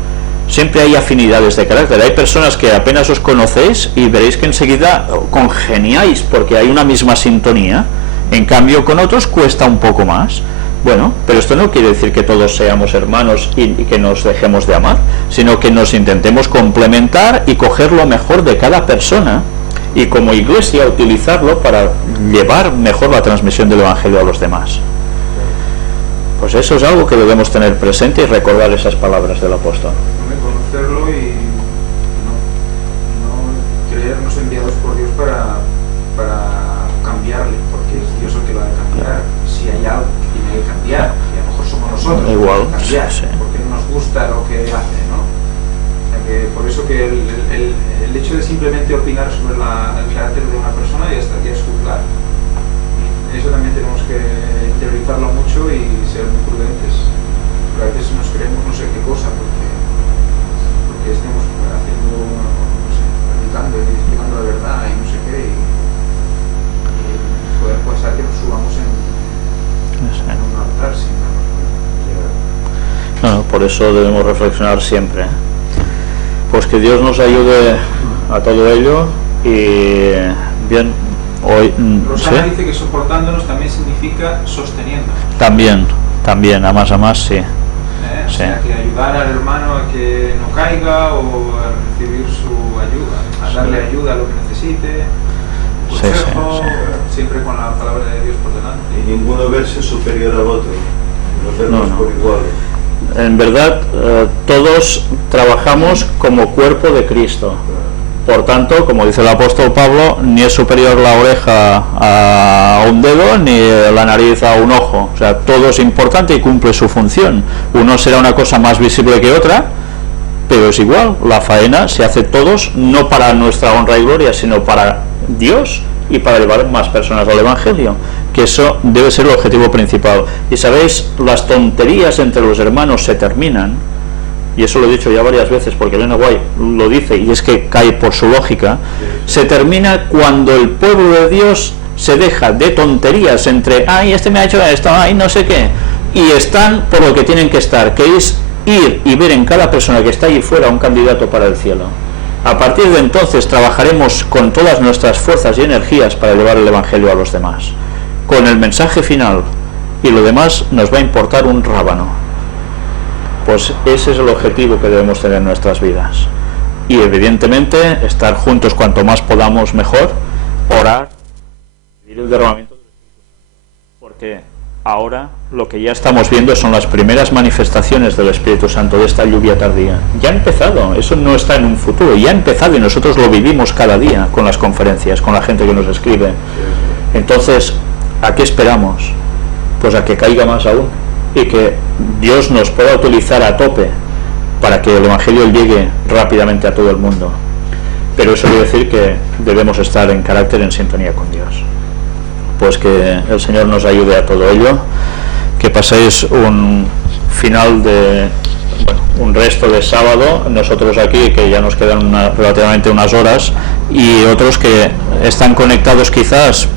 Siempre hay afinidades de carácter. Hay personas que apenas os conocéis y veréis que enseguida congeniáis porque hay una misma sintonía. En cambio con otros cuesta un poco más. Bueno, pero esto no quiere decir que todos seamos hermanos y que nos dejemos de amar, sino que nos intentemos complementar y coger lo mejor de cada persona, y como iglesia utilizarlo para llevar mejor la transmisión del Evangelio a los demás. Pues eso es algo que debemos tener presente y recordar esas palabras del apóstol. Conocerlo y no creernos enviados por Dios para cambiarle, porque es Dios el que lo ha de cambiar. Si hay algo que tiene que cambiar, y a lo mejor somos nosotros igual, que cambiar, sí. porque no nos gusta lo que hace, ¿no? O sea que por eso que el hecho de simplemente opinar sobre el carácter de una persona ya es juzgar. Y eso también tenemos que interiorizarlo mucho y ser muy prudentes. Porque a veces nos creemos no sé qué cosa porque estemos haciendo, no sé, predicando y explicando la verdad y no sé qué, y poder pasar que nos subamos en un altar sin darnos cuenta. No, por eso debemos reflexionar siempre. Pues que Dios nos ayude a todo ello. Y bien, hoy Rosana ¿sí? dice que soportándonos también significa sosteniéndonos. También, a más sí. O sea, que ayudar al hermano a que no caiga o a recibir su ayuda, a darle ayuda a lo que necesite, consejo, siempre con la palabra de Dios por delante. Y ninguno verse superior al otro, nos vemos por igual. En verdad, todos trabajamos como cuerpo de Cristo. Por tanto, como dice el apóstol Pablo, ni es superior la oreja a un dedo, ni la nariz a un ojo. O sea, todo es importante y cumple su función. Uno será una cosa más visible que otra, pero es igual. La faena se hace todos, no para nuestra honra y gloria, sino para Dios y para llevar más personas al Evangelio. Que eso debe ser el objetivo principal. Y sabéis, las tonterías entre los hermanos se terminan. Y eso lo he dicho ya varias veces porque Elena White lo dice, y es que cae por su lógica. Se termina cuando el pueblo de Dios se deja de tonterías entre ay, este me ha hecho esto, ay, no sé qué, y están por lo que tienen que estar, que es ir y ver en cada persona que está allí fuera un candidato para el cielo. A partir de entonces trabajaremos con todas nuestras fuerzas y energías para llevar el Evangelio a los demás, con el mensaje final, y lo demás nos va a importar un rábano. Pues ese es el objetivo que debemos tener en nuestras vidas. Y evidentemente estar juntos cuanto más podamos mejor, orar, pedir el derramamiento del Espíritu Santo. Porque ahora lo que ya estamos viendo son las primeras manifestaciones del Espíritu Santo, de esta lluvia tardía. Ya ha empezado, eso no está en un futuro, ya ha empezado y nosotros lo vivimos cada día con las conferencias, con la gente que nos escribe. Entonces, ¿a qué esperamos? Pues a que caiga más aún y que Dios nos pueda utilizar a tope para que el Evangelio llegue rápidamente a todo el mundo. Pero eso quiere decir que debemos estar en carácter, en sintonía con Dios. Pues que el Señor nos ayude a todo ello, que paséis un final de, bueno, un resto de sábado, nosotros aquí que ya nos quedan relativamente unas horas, y otros que están conectados quizás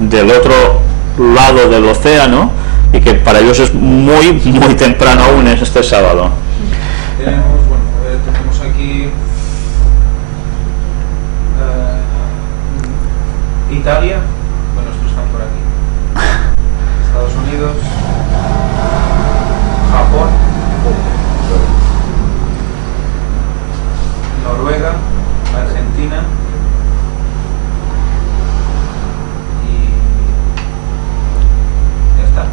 del otro lado del océano y que para ellos es muy temprano aún este sábado. Tenemos aquí Italia, bueno, estos están por aquí, Estados Unidos, Japón, Noruega, Argentina y ya está.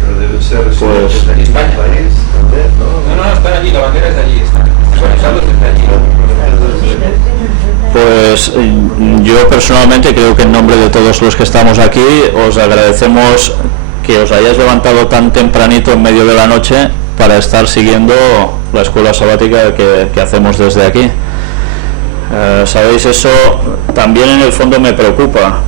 Pero debe ser Pues, desde aquí, España. país, también, ¿no? No, están allí, la bandera es de allí, están conectados desde allí. Pues yo personalmente creo que en nombre de todos los que estamos aquí os agradecemos que os hayáis levantado tan tempranito en medio de la noche para estar siguiendo la escuela sabática que hacemos desde aquí. Sabéis, eso también en el fondo me preocupa.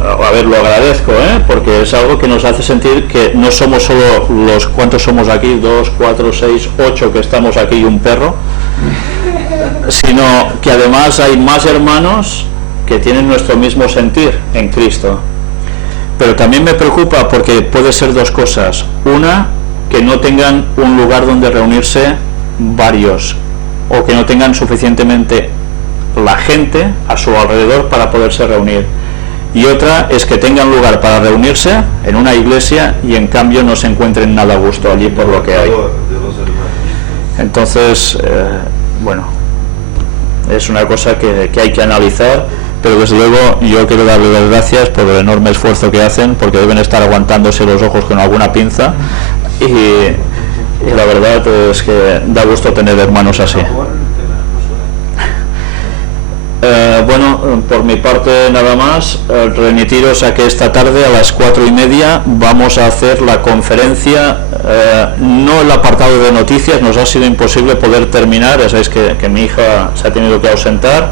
A ver, lo agradezco, porque es algo que nos hace sentir que no somos solo los, ¿cuántos somos aquí? 2, 4, 6, 8 que estamos aquí y un perro, sino que además hay más hermanos que tienen nuestro mismo sentir en Cristo. Pero también me preocupa porque puede ser dos cosas. Una, que no tengan un lugar donde reunirse varios, o que no tengan suficientemente la gente a su alrededor para poderse reunir. Y otra es que tengan lugar para reunirse en una iglesia y en cambio no se encuentren nada a gusto allí por lo que hay. Entonces, bueno, es una cosa que hay que analizar, pero desde luego yo quiero darles las gracias por el enorme esfuerzo que hacen, porque deben estar aguantándose los ojos con alguna pinza y la verdad es que da gusto tener hermanos así. Bueno, por mi parte nada más, remitiros a que esta tarde a las 4:30 vamos a hacer la conferencia, no el apartado de noticias, nos ha sido imposible poder terminar, ya sabéis que mi hija se ha tenido que ausentar,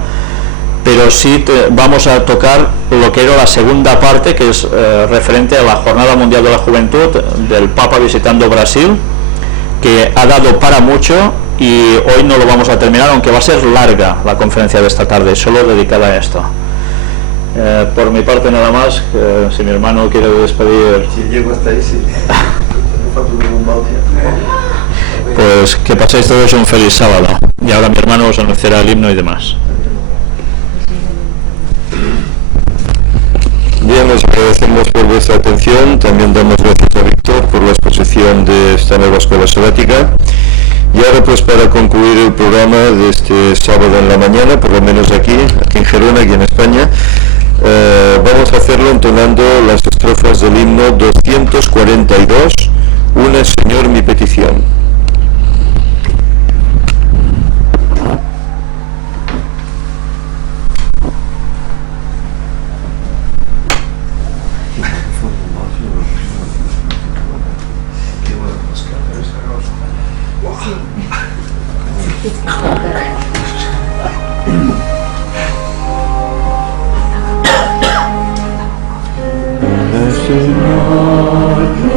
pero sí vamos a tocar lo que era la segunda parte, que es referente a la Jornada Mundial de la Juventud del Papa visitando Brasil, que ha dado para mucho. Y hoy no lo vamos a terminar, aunque va a ser larga la conferencia de esta tarde, solo dedicada a esto. Por mi parte nada más, si mi hermano quiere despedir. Si llego hasta ahí, sí. Pues que paséis todos un feliz sábado. Y ahora mi hermano os anunciará el himno y demás. Bien, les agradecemos por vuestra atención. También damos gracias a Víctor por la exposición de esta nueva escuela sabática. Y ahora, pues, para concluir el programa de este sábado en la mañana, por lo menos aquí en Gerona, aquí en España, vamos a hacerlo entonando las estrofas del himno 242, Una, Señor, mi petición. Señor,